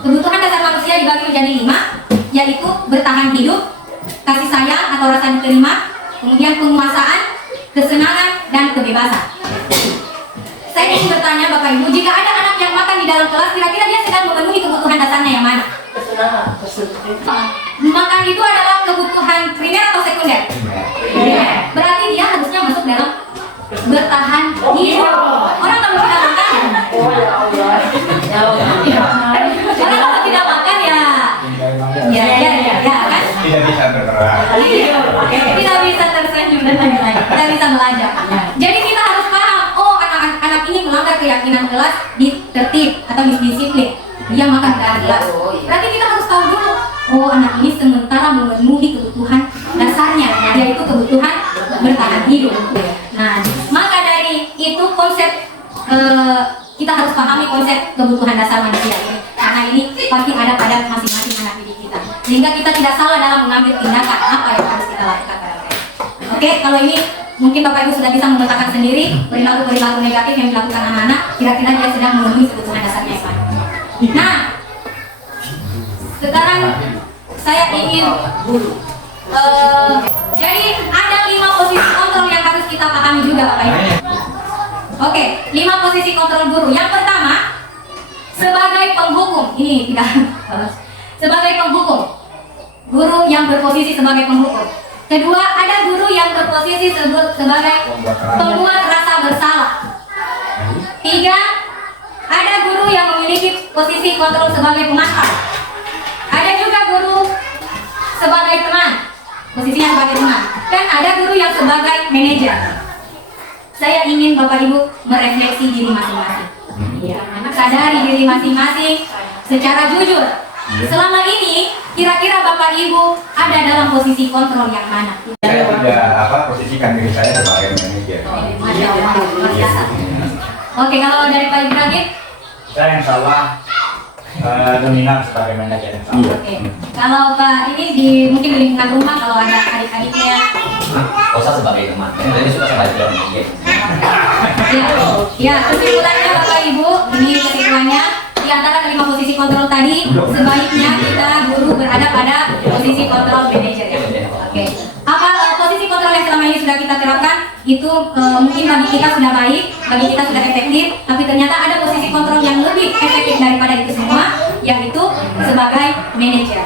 Kebutuhan dasar manusia dibagi menjadi 5, yaitu bertahan hidup, kasih sayang atau rasa diterima, kemudian penguasaan, kesenangan, dan kebebasan. Saya ingin bertanya Bapak Ibu, jika ada anak yang makan di dalam kelas, kira-kira dia sedang memenuhi kebutuhan dasarnya yang mana? Makan itu adalah kebutuhan primer atau sekunder? Berarti dia harusnya masuk dalam bertahan hidup. Orang kalau tidak makan, orang kalau tidak makan ya kan? Tidak bisa bergerak. Tidak bisa tersenyum dan lain-lain. Tidak bisa belajar. Jadi kita harus paham, oh anak ini melanggar keyakinan kelas di tertib atau di disiplin. Dia makan dalam kelas. Berarti kita harus tahu dulu, oh anak ini sementara memenuhi kebutuhan dasarnya, yaitu kebutuhan bertahan hidup. Nah, maka dari itu konsep kita harus pahami konsep kebutuhan dasar manusia ini, karena ini pasti ada pada masing-masing anak didik kita, sehingga kita tidak salah dalam mengambil tindakan apa yang harus kita lakukan pada mereka. Oke, kalau ini mungkin Bapak Ibu sudah bisa memetakan sendiri perilaku negatif yang dilakukan anak-anak, kira-kira dia sedang memenuhi kebutuhan dasarnya yang mana. Nah, sekarang saya ingin jadi ada 5 posisi kontrol yang harus kita pahami juga Bapak Ibu. Oke, 5 posisi kontrol guru. Yang pertama, sebagai penghukum. Ini tidak sebagai penghukum. Guru yang berposisi sebagai penghukum. Kedua, ada guru yang berposisi sebagai pembuat rasa bersalah. 3, ada guru yang memiliki posisi kontrol sebagai pengatur. Ada juga guru sebagai teman, posisinya sebagai teman. Dan ada guru yang sebagai manajer. Saya ingin Bapak Ibu merefleksi diri masing-masing. Sadari diri masing-masing secara jujur. Selama ini, kira-kira Bapak Ibu ada dalam posisi kontrol yang mana? Saya tidak posisikan diri saya sebagai manajer. Masya Allah, luar biasa. Oke, kalau dari Pak Ibrahim? Saya insya Allah dominan sebagai manajer. Oke. Kalau Pak ini mungkin di lingkungan rumah, kalau ada adik-adiknya. Kosa sebagai teman, jadi suka sebagai manajer. Ya, kesimpulannya Bapak Ibu, ini kesimpulannya di antara kelima posisi kontrol tadi, sebaiknya kita guru berada pada posisi kontrol manajer ya. Oke. Apa posisi kontrol yang selama ini sudah kita terapkan itu mungkin bagi kita sudah baik, bagi kita sudah efektif, tapi ternyata ada posisi kontrol yang lebih efektif daripada itu semua, yaitu sebagai manajer.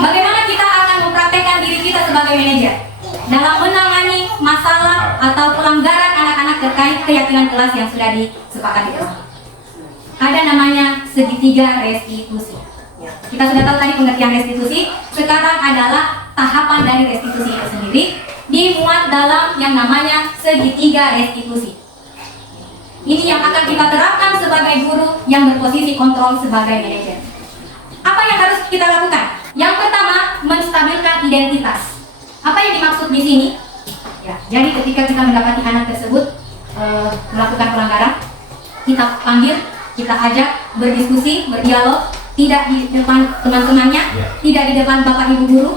Bagaimana kita akan mempraktekkan diri kita sebagai manajer dalam menangani masalah atau pelanggaran anak-anak terkait keyakinan kelas yang sudah disepakati bersama? Ada namanya segitiga restitusi. Kita sudah tahu tadi pengertian restitusi. Sekarang adalah tahapan dari restitusi itu sendiri dimuat dalam yang namanya segitiga restitusi. Ini yang akan kita terapkan sebagai guru yang berposisi kontrol sebagai manajer. Apa yang harus kita lakukan? Yang pertama, menstabilkan identitas. Apa yang dimaksud di sini? Ya, jadi ketika kita mendapati anak tersebut melakukan pelanggaran, kita panggil, kita ajak berdiskusi, berdialog, tidak di depan teman-temannya, tidak di depan bapak ibu guru,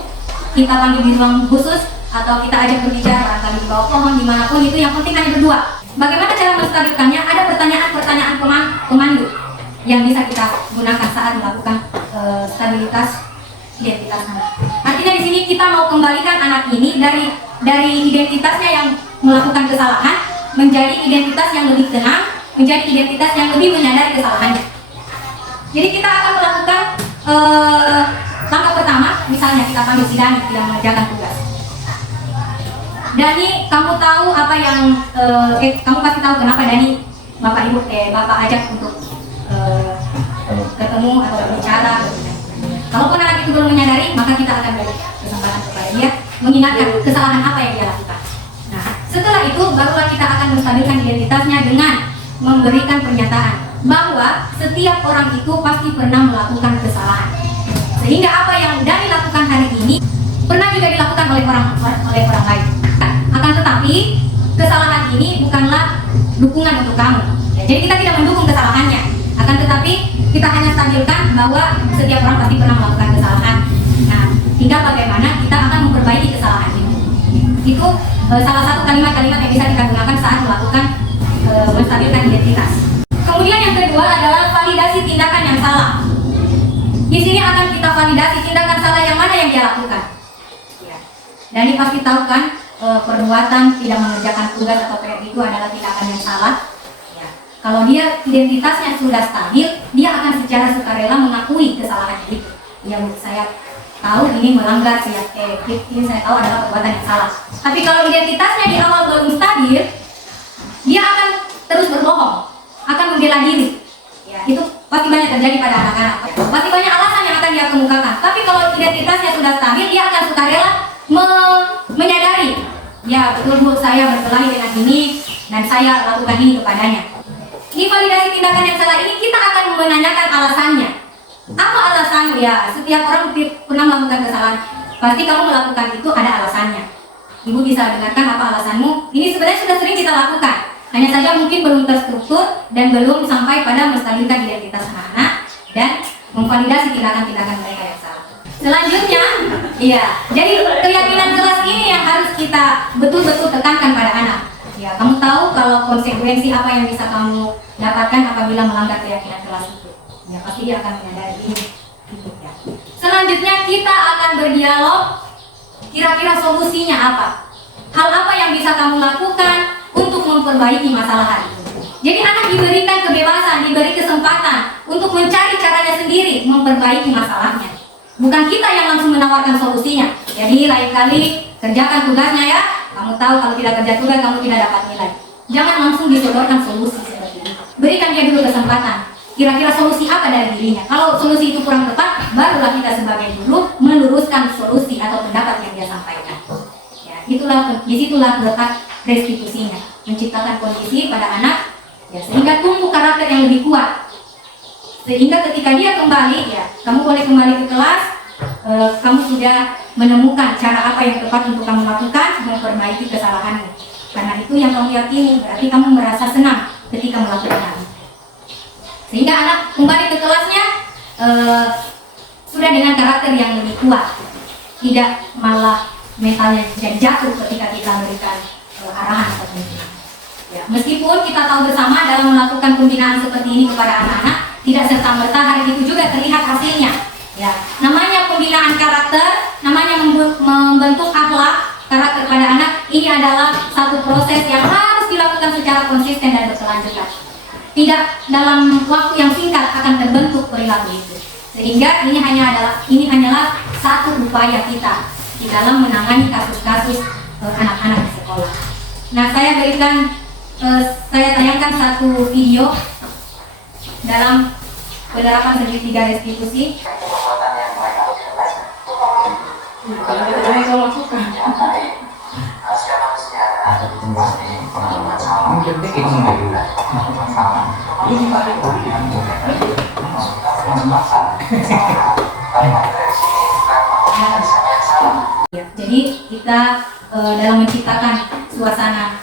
kita panggil di ruang khusus atau kita ajak berbicara barangkali di bawah pohon dimanapun, itu yang penting hanya berdua. Bagaimana cara menstabilkannya? Ada pertanyaan-pertanyaan pemandu yang bisa kita gunakan saat melakukan stabilitas identitas anak. Artinya di sini kita mau kembalikan anak ini dari identitasnya yang melakukan kesalahan menjadi identitas yang lebih tenang, menjadi identitas yang lebih menyadari kesalahannya. Jadi kita akan melakukan langkah pertama, misalnya kita panggil si Dani tidak mengerjakan tugas. Dani, kamu tahu apa yang kamu pasti tahu kenapa Dani Bapak ajak untuk ketemu atau berbicara. Kalaupun anak itu belum menyadari, maka kita akan beri kesempatan kepada dia mengingatkan kesalahan apa yang dia lakukan. Nah, setelah itu barulah kita akan menstabilkan identitasnya dengan memberikan pernyataan bahwa setiap orang itu pasti pernah melakukan kesalahan. Sehingga apa yang Dani lakukan hari ini pernah juga dilakukan oleh orang lain. Akan tetapi kesalahan ini bukanlah dukungan untuk kamu. Ya, jadi kita tidak mendukung kesalahannya. Akan tetapi kita hanya stabilkan bahwa setiap orang pasti pernah melakukan kesalahan. Nah, tinggal bagaimana kita akan memperbaiki kesalahan ini. Itu salah satu kalimat-kalimat yang bisa kita gunakan saat melakukan menstabilkan identitas. Kemudian yang kedua adalah validasi tindakan yang salah. Di sini akan kita validasi tindakan salah yang mana yang dia lakukan. Ya. Dan ini pasti tahu kan perbuatan tidak mengerjakan tugas atau PR itu adalah tindakan yang salah. Ya. Kalau dia identitasnya sudah stabil, dia akan secara sukarela mengakui kesalahan itu. Ya, saya tahu ini melanggar ini saya tahu adalah perbuatan yang salah. Tapi kalau identitasnya di awal belum stabil, dia akan terus berbohong, akan membela diri. Ya, itu pasti banyak terjadi pada anak-anak. Pasti banyak alasan yang akan dia kemukakan. Tapi kalau identitasnya sudah stabil, dia akan sukarela menyadari, ya betul Bu, saya berkelahi dengan ini dan saya lakukan ini kepadanya. Di validasi tindakan yang salah ini kita akan menanyakan alasannya. Apa alasanmu? Ya, setiap orang pernah melakukan kesalahan. Pasti kamu melakukan itu ada alasannya. Ibu bisa dengarkan apa alasanmu. Ini sebenarnya sudah sering kita lakukan. Hanya saja mungkin belum terstruktur dan belum sampai pada menstabilkan identitas anak-anak dan memvalidasi tindakan-tindakan mereka yang salah. Selanjutnya, iya, jadi keyakinan jelas ini yang harus kita betul-betul tekankan pada anak. Ya, kamu tahu kalau konsekuensi apa yang bisa kamu dapatkan apabila melanggar keyakinan jelas itu. Ya, pasti dia akan menyadari ini. Ya. Selanjutnya kita akan berdialog. Kira-kira solusinya apa? Hal apa yang bisa kamu lakukan untuk memperbaiki masalah hari ini? Jadi anak diberikan kebebasan, diberi kesempatan untuk mencari caranya sendiri memperbaiki masalahnya. Bukan kita yang langsung menawarkan solusinya. Jadi lain kali kerjakan tugasnya ya. Kamu tahu kalau tidak kerja tugas kamu tidak dapat nilai. Jangan langsung disodorkan solusi seperti ini. Berikan dia dulu kesempatan. Kira-kira solusi apa dari dirinya? Kalau solusi itu kurang tepat, barulah kita sebagai guru meluruskan solusi atau pendapat yang dia sampaikan. Ya, disitulah letak restitusinya, menciptakan kondisi pada anak, ya, sehingga tumbuh karakter yang lebih kuat. Sehingga ketika dia kembali, ya, kamu boleh kembali ke kelas, kamu sudah menemukan cara apa yang tepat untuk kamu lakukan, memperbaiki kesalahanmu. Karena itu yang kamu yakini, berarti kamu merasa senang ketika melakukannya. Sehingga anak kembali ke kelasnya sudah dengan karakter yang lebih kuat, tidak malah mentalnya jadi jatuh ketika kita berikan arahan seperti ini. Ya, meskipun kita tahu bersama dalam melakukan pembinaan seperti ini kepada anak-anak, tidak serta-merta hari itu juga terlihat hasilnya. Ya, namanya pembinaan karakter, namanya membentuk akhlak karakter pada anak, ini adalah satu proses yang harus dilakukan secara konsisten dan berkelanjutan. Tidak dalam waktu yang singkat akan terbentuk perilaku itu. Sehingga ini hanyalah satu upaya kita di dalam menangani kasus-kasus anak-anak di sekolah. Nah, saya tayangkan satu video dalam penerapan segitiga restitusi. Ya, jadi kita dalam menciptakan suasana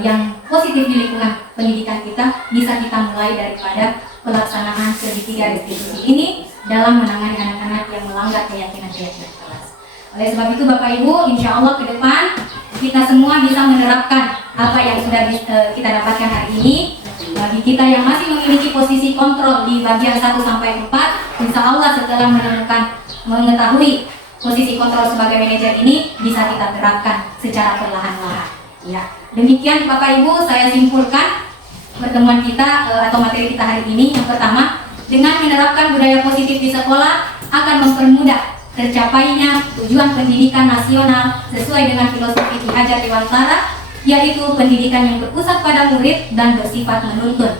yang positif di lingkungan pendidikan kita, bisa kita mulai daripada pelaksanaan segitiga restitusi ini dalam menangani anak-anak yang melanggar keyakinan-keyakinan kelas. Oleh sebab itu Bapak Ibu, insya Allah ke depan kita semua bisa menerapkan apa yang sudah kita dapatkan hari ini. Bagi kita yang masih memiliki posisi kontrol di bagian 1 sampai 4, insya Allah setelah mengetahui posisi kontrol sebagai manajer ini bisa kita terapkan secara perlahan-lahan. Ya, demikian Bapak Ibu saya simpulkan pertemuan kita atau materi kita hari ini. Yang pertama, dengan menerapkan budaya positif di sekolah akan mempermudah tercapainya tujuan pendidikan nasional sesuai dengan filosofi Ki Hajar Dewantara, yaitu pendidikan yang berpusat pada murid dan bersifat menuntun.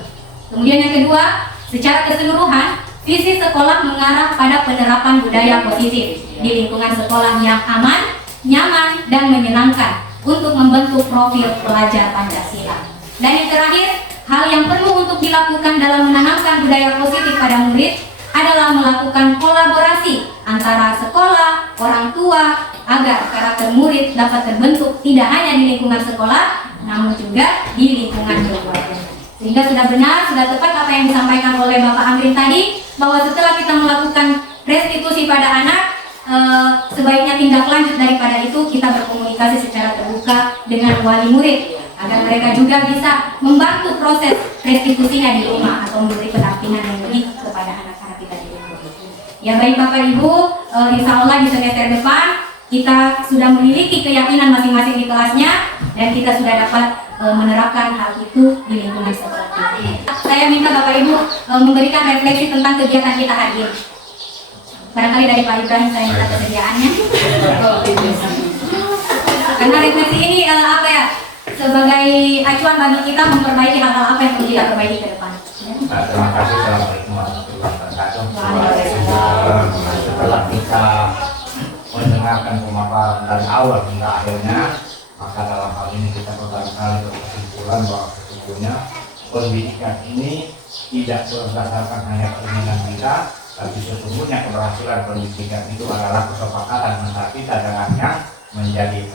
Kemudian yang kedua, secara keseluruhan visi sekolah mengarah pada penerapan budaya positif di lingkungan sekolah yang aman, nyaman, dan menyenangkan untuk membentuk profil pelajar Pancasila. Dan yang terakhir, hal yang perlu untuk dilakukan dalam menanamkan budaya positif pada murid adalah melakukan kolaborasi antara sekolah, orang tua, agar karakter murid dapat terbentuk tidak hanya di lingkungan sekolah, namun juga di lingkungan keluarga. Sehingga sudah benar, sudah tepat apa yang disampaikan oleh Bapak Amrin tadi, bahwa setelah kita melakukan restitusi pada anak, sebaiknya tindak lanjut daripada itu kita berkomunikasi secara terbuka dengan wali murid agar mereka juga bisa membantu proses restitusinya di rumah atau memberi pendampingan yang lebih kepada anak-anak kita di rumah. Ya baik Bapak Ibu, insya Allah di semester depan kita sudah memiliki keyakinan masing-masing di kelasnya dan kita sudah dapat menerapkan hal itu di lingkungan sekolah kita. Saya minta Bapak Ibu memberikan refleksi tentang kegiatan kita hari ini. Barangkali dari Pak Ibrahim saya minta kesediaannya. Karena refleksi ini apa ya, sebagai acuan bagi kita memperbaiki hal-hal apa yang perlu kita perbaiki ke depan. Terima kasih. Assalamualaikum warahmatullahi wabarakatuh. Setelah kita mendengarkan pemaparan dari awal hingga akhirnya, maka dalam hal ini kita berkali-kali berkesimpulan bahwa sesungguhnya pendidikan ini tidak berdasarkan hanya keinginan kita, tapi sesungguhnya keberhasilan pendidikan itu adalah kesepakatan antara kita dengan yang menjadi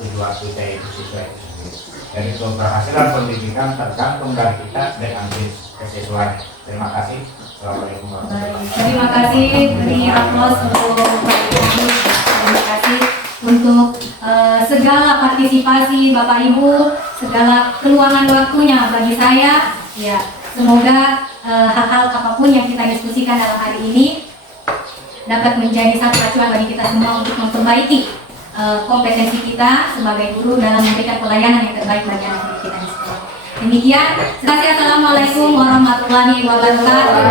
tujuan kita itu sesuai itu sendiri. Jadi keberhasilan pendidikan tergantung dari kita dengan kesesuaian. Terima kasih. Assalamualaikum warahmatullahi wabarakatuh. Terima kasih, beri aplaus untuk Bapak Ibu. Terima kasih untuk segala partisipasi Bapak Ibu, segala keluangan waktunya bagi saya. Ya, semoga hal-hal apapun yang kita diskusikan dalam hari ini dapat menjadi satu acuan bagi kita semua untuk memperbaiki kompetensi kita sebagai guru dalam memberikan pelayanan yang terbaik bagi anak kita di sekolah. Demikian, terima kasih. Assalamualaikum warahmatullahi wabarakatuh.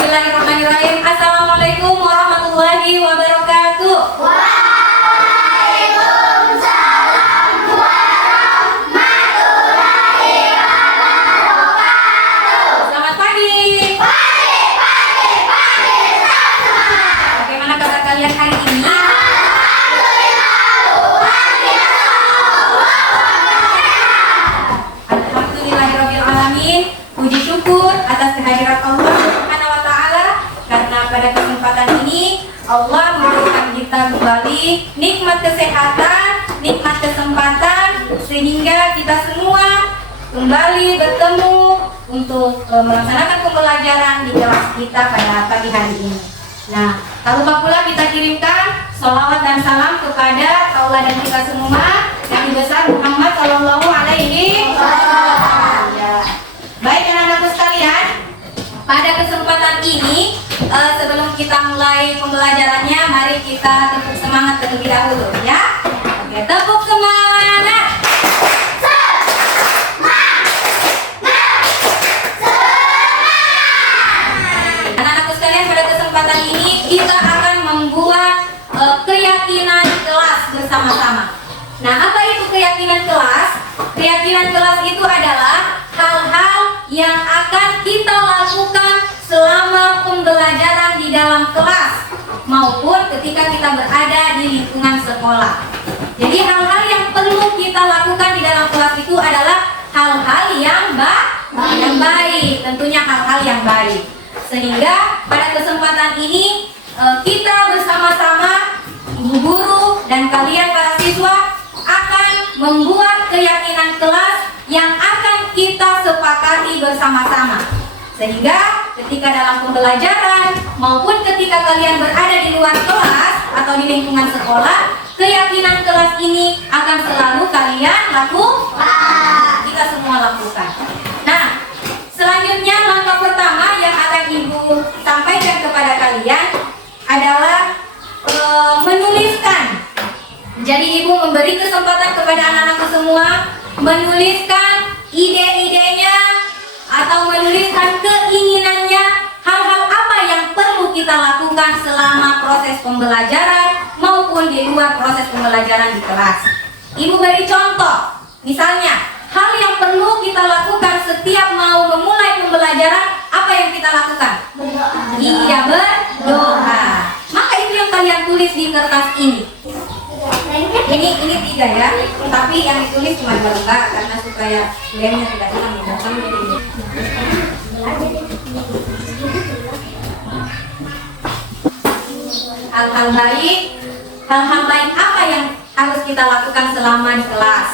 Bismillahirrahmanirrahim. Assalamualaikum warahmatullahi wabarakatuh. Selamat pagi. Bagaimana kabar kalian hari ini? Alhamdulillahirrahmanirrahim. Puji syukur atas kehadirat Allah Subhanahu wa Ta'ala, karena pada kesempatan ini Allah memberikan kita kembali nikmat kesehatan, nikmat kesempatan, sehingga kita semua kembali bertemu untuk melaksanakan pembelajaran di kelas kita pada pagi hari ini. Nah, tak lupa pula kita kirimkan sholawat dan salam kepada tauladan kita semua, Nabi besar Muhammad Sallallahu Alaihi Wasallam. Ya. Baik anak-anakku sekalian, pada kesempatan ini sebelum kita mulai pembelajarannya, mari kita tepuk semangat terlebih dahulu ya. Oke, tepuk semangat. Anak-anakku sekalian, pada kesempatan ini kita akan membuat keyakinan kelas bersama-sama. Nah, apa itu keyakinan kelas? Keyakinan kelas itu adalah hal-hal yang akan kita lakukan selama pembelajaran di dalam kelas maupun ketika kita berada di lingkungan sekolah. Jadi hal-hal yang perlu kita lakukan di dalam kelas itu adalah hal-hal yang baik, tentunya hal-hal yang baik. Sehingga pada kesempatan ini kita bersama-sama, guru dan kalian para siswa akan membuat keyakinan kelas yang akan kita sepakati bersama-sama. Sehingga ketika dalam pembelajaran maupun ketika kalian berada di luar kelas atau di lingkungan sekolah, keyakinan kelas ini akan selalu kalian lakukan. Kita semua lakukan. Nah, Ibu sampaikan kepada kalian adalah menuliskan. Jadi Ibu memberi kesempatan kepada anak-anakku semua menuliskan ide-idenya atau menuliskan keinginannya, hal-hal apa yang perlu kita lakukan selama proses pembelajaran maupun di luar proses pembelajaran di kelas. Ibu beri contoh, misalnya hal yang perlu kita lakukan setiap mau memulai pembelajaran, apa yang kita lakukan? Iya, berdoa. Maka itu yang kalian tulis di kertas ini. Ini 3 ya, tapi yang ditulis cuma 2 lembar karena supaya lemnya tidak hilang ya. Hal-hal baik apa yang harus kita lakukan selama di kelas?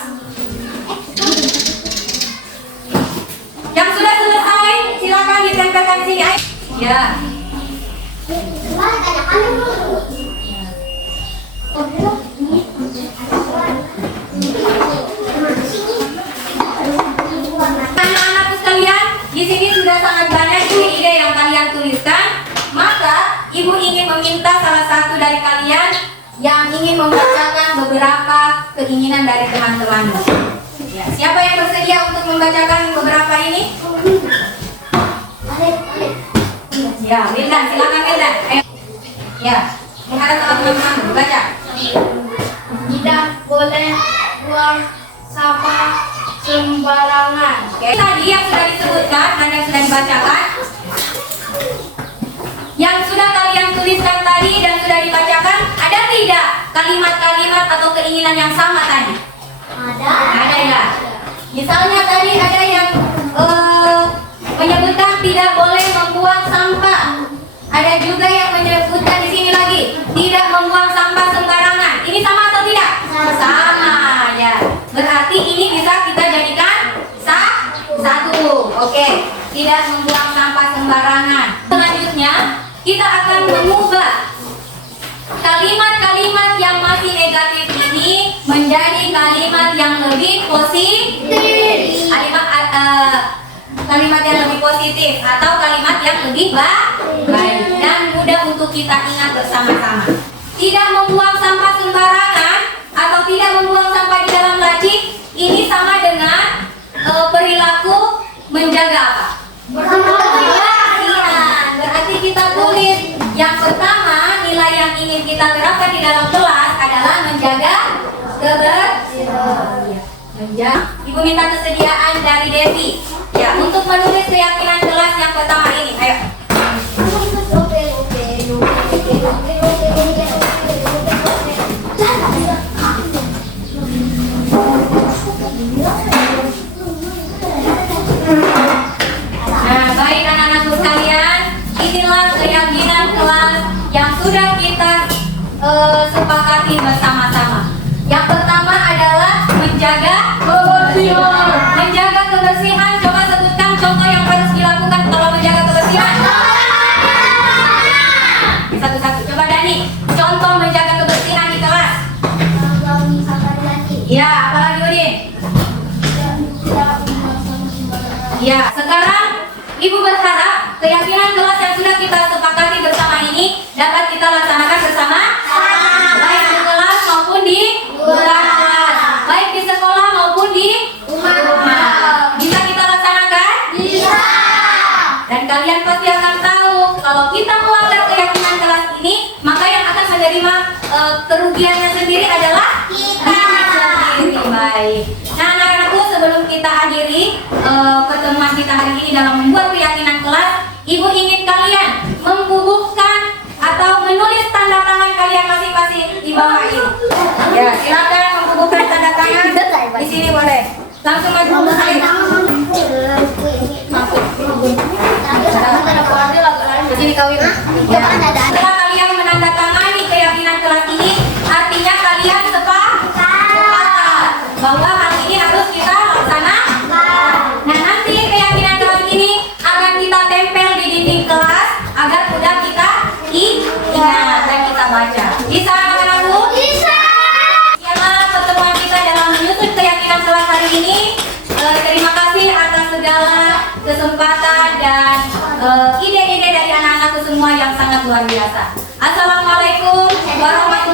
Yang sudah selesai, silakan ditempelkan sini. Ya. Anak-anakku sekalian, di sini sudah sangat banyak ide-ide yang kalian tuliskan. Maka Ibu ingin meminta salah satu dari kalian yang ingin membacakan beberapa keinginan dari teman-teman. Ya, siapa yang bersedia untuk membacakan beberapa ini? Ya, Wildan, silakan Wildan. Ayo. Ya, menghadap teman-teman, baca. Tidak boleh buang sampah sembarangan. Oke. Tadi yang sudah disebutkan dan yang sudah dibacakan, yang sudah kalian tuliskan tadi dan sudah dibacakan, ada tidak kalimat-kalimat atau keinginan yang sama tadi? Ada ya. Misalnya tadi ada yang menyebutkan tidak boleh membuang sampah. Ada juga yang menyebutkan di sini lagi tidak membuang sampah sembarangan. Ini sama atau tidak? Sama ya. Berarti ini bisa kita jadikan satu. Oke. Tidak membuang sampah sembarangan. Selanjutnya kita akan mengubah kalimat-kalimat yang masih negatif ini menjadi kalimat yang lebih positif. Kalimat yang lebih positif atau kalimat yang lebih baik dan mudah untuk kita ingat bersama-sama. Tidak membuang sampah sembarangan atau tidak membuang sampah di dalam laci, ini sama dengan perilaku menjaga apa? Kebersihan. Berarti kita tulis yang pertama, nilai yang ingin kita terapkan di dalam kelas adalah menjaga kebersihan. Ibu minta kesediaan dari Devi ya untuk menulis keyakinan kelas yang pertama ini. Ayo. Nah, baik anak-anakku sekalian, inilah keyakinan kelas yang sudah kita sepakati bersama-sama. Yang pertama adalah menjaga kebersihan. Menjaga kebersihan, coba sebutkan contoh yang harus dilakukan kalau menjaga kebersihan. Satu-satu, coba Dani. Contoh menjaga kebersihan di kelas. Ya, apalagi Udin? Ya, sekarang Ibu berharap keyakinan kelas yang sudah kita sepakati bersama ini dapat kita laksanakan bersama, baik di kelas maupun di luar kelas, baik di sekolah maupun di rumah. Bisa kita laksanakan? Bisa. Dan kalian pasti akan tahu kalau kita melanggar keyakinan kelas ini, maka yang akan menerima kerugiannya sendiri adalah kita sendiri. Baik. Nah, anak-anakku, sebelum kita akhiri pertemuan kita hari ini dalam membuat keyakinan kelas, Ibu ingin kalian membubuhkan atau menulis tanda tangan kalian masing-masing di bawah ini. Ya, silakan membubuhkan tanda tangan di sini boleh. Langsung maju di sini kau Ibu. Ya. Setelah kalian menandatangani keyakinan kelas ini, artinya kalian sepakat bahwa hal ini harus kita laksanakan. Nah, nanti keyakinan kelas ini akan kita tempel di dinding kelas agar mudah kita ingat dan kita baca. Bisa anak-anakku? Bisa. Sekianlah pertemuan kita dalam menyusun keyakinan kelas hari ini. Terima kasih atas segala kesempatan dan ide-ide sangat luar biasa. Assalamualaikum warahmatullahi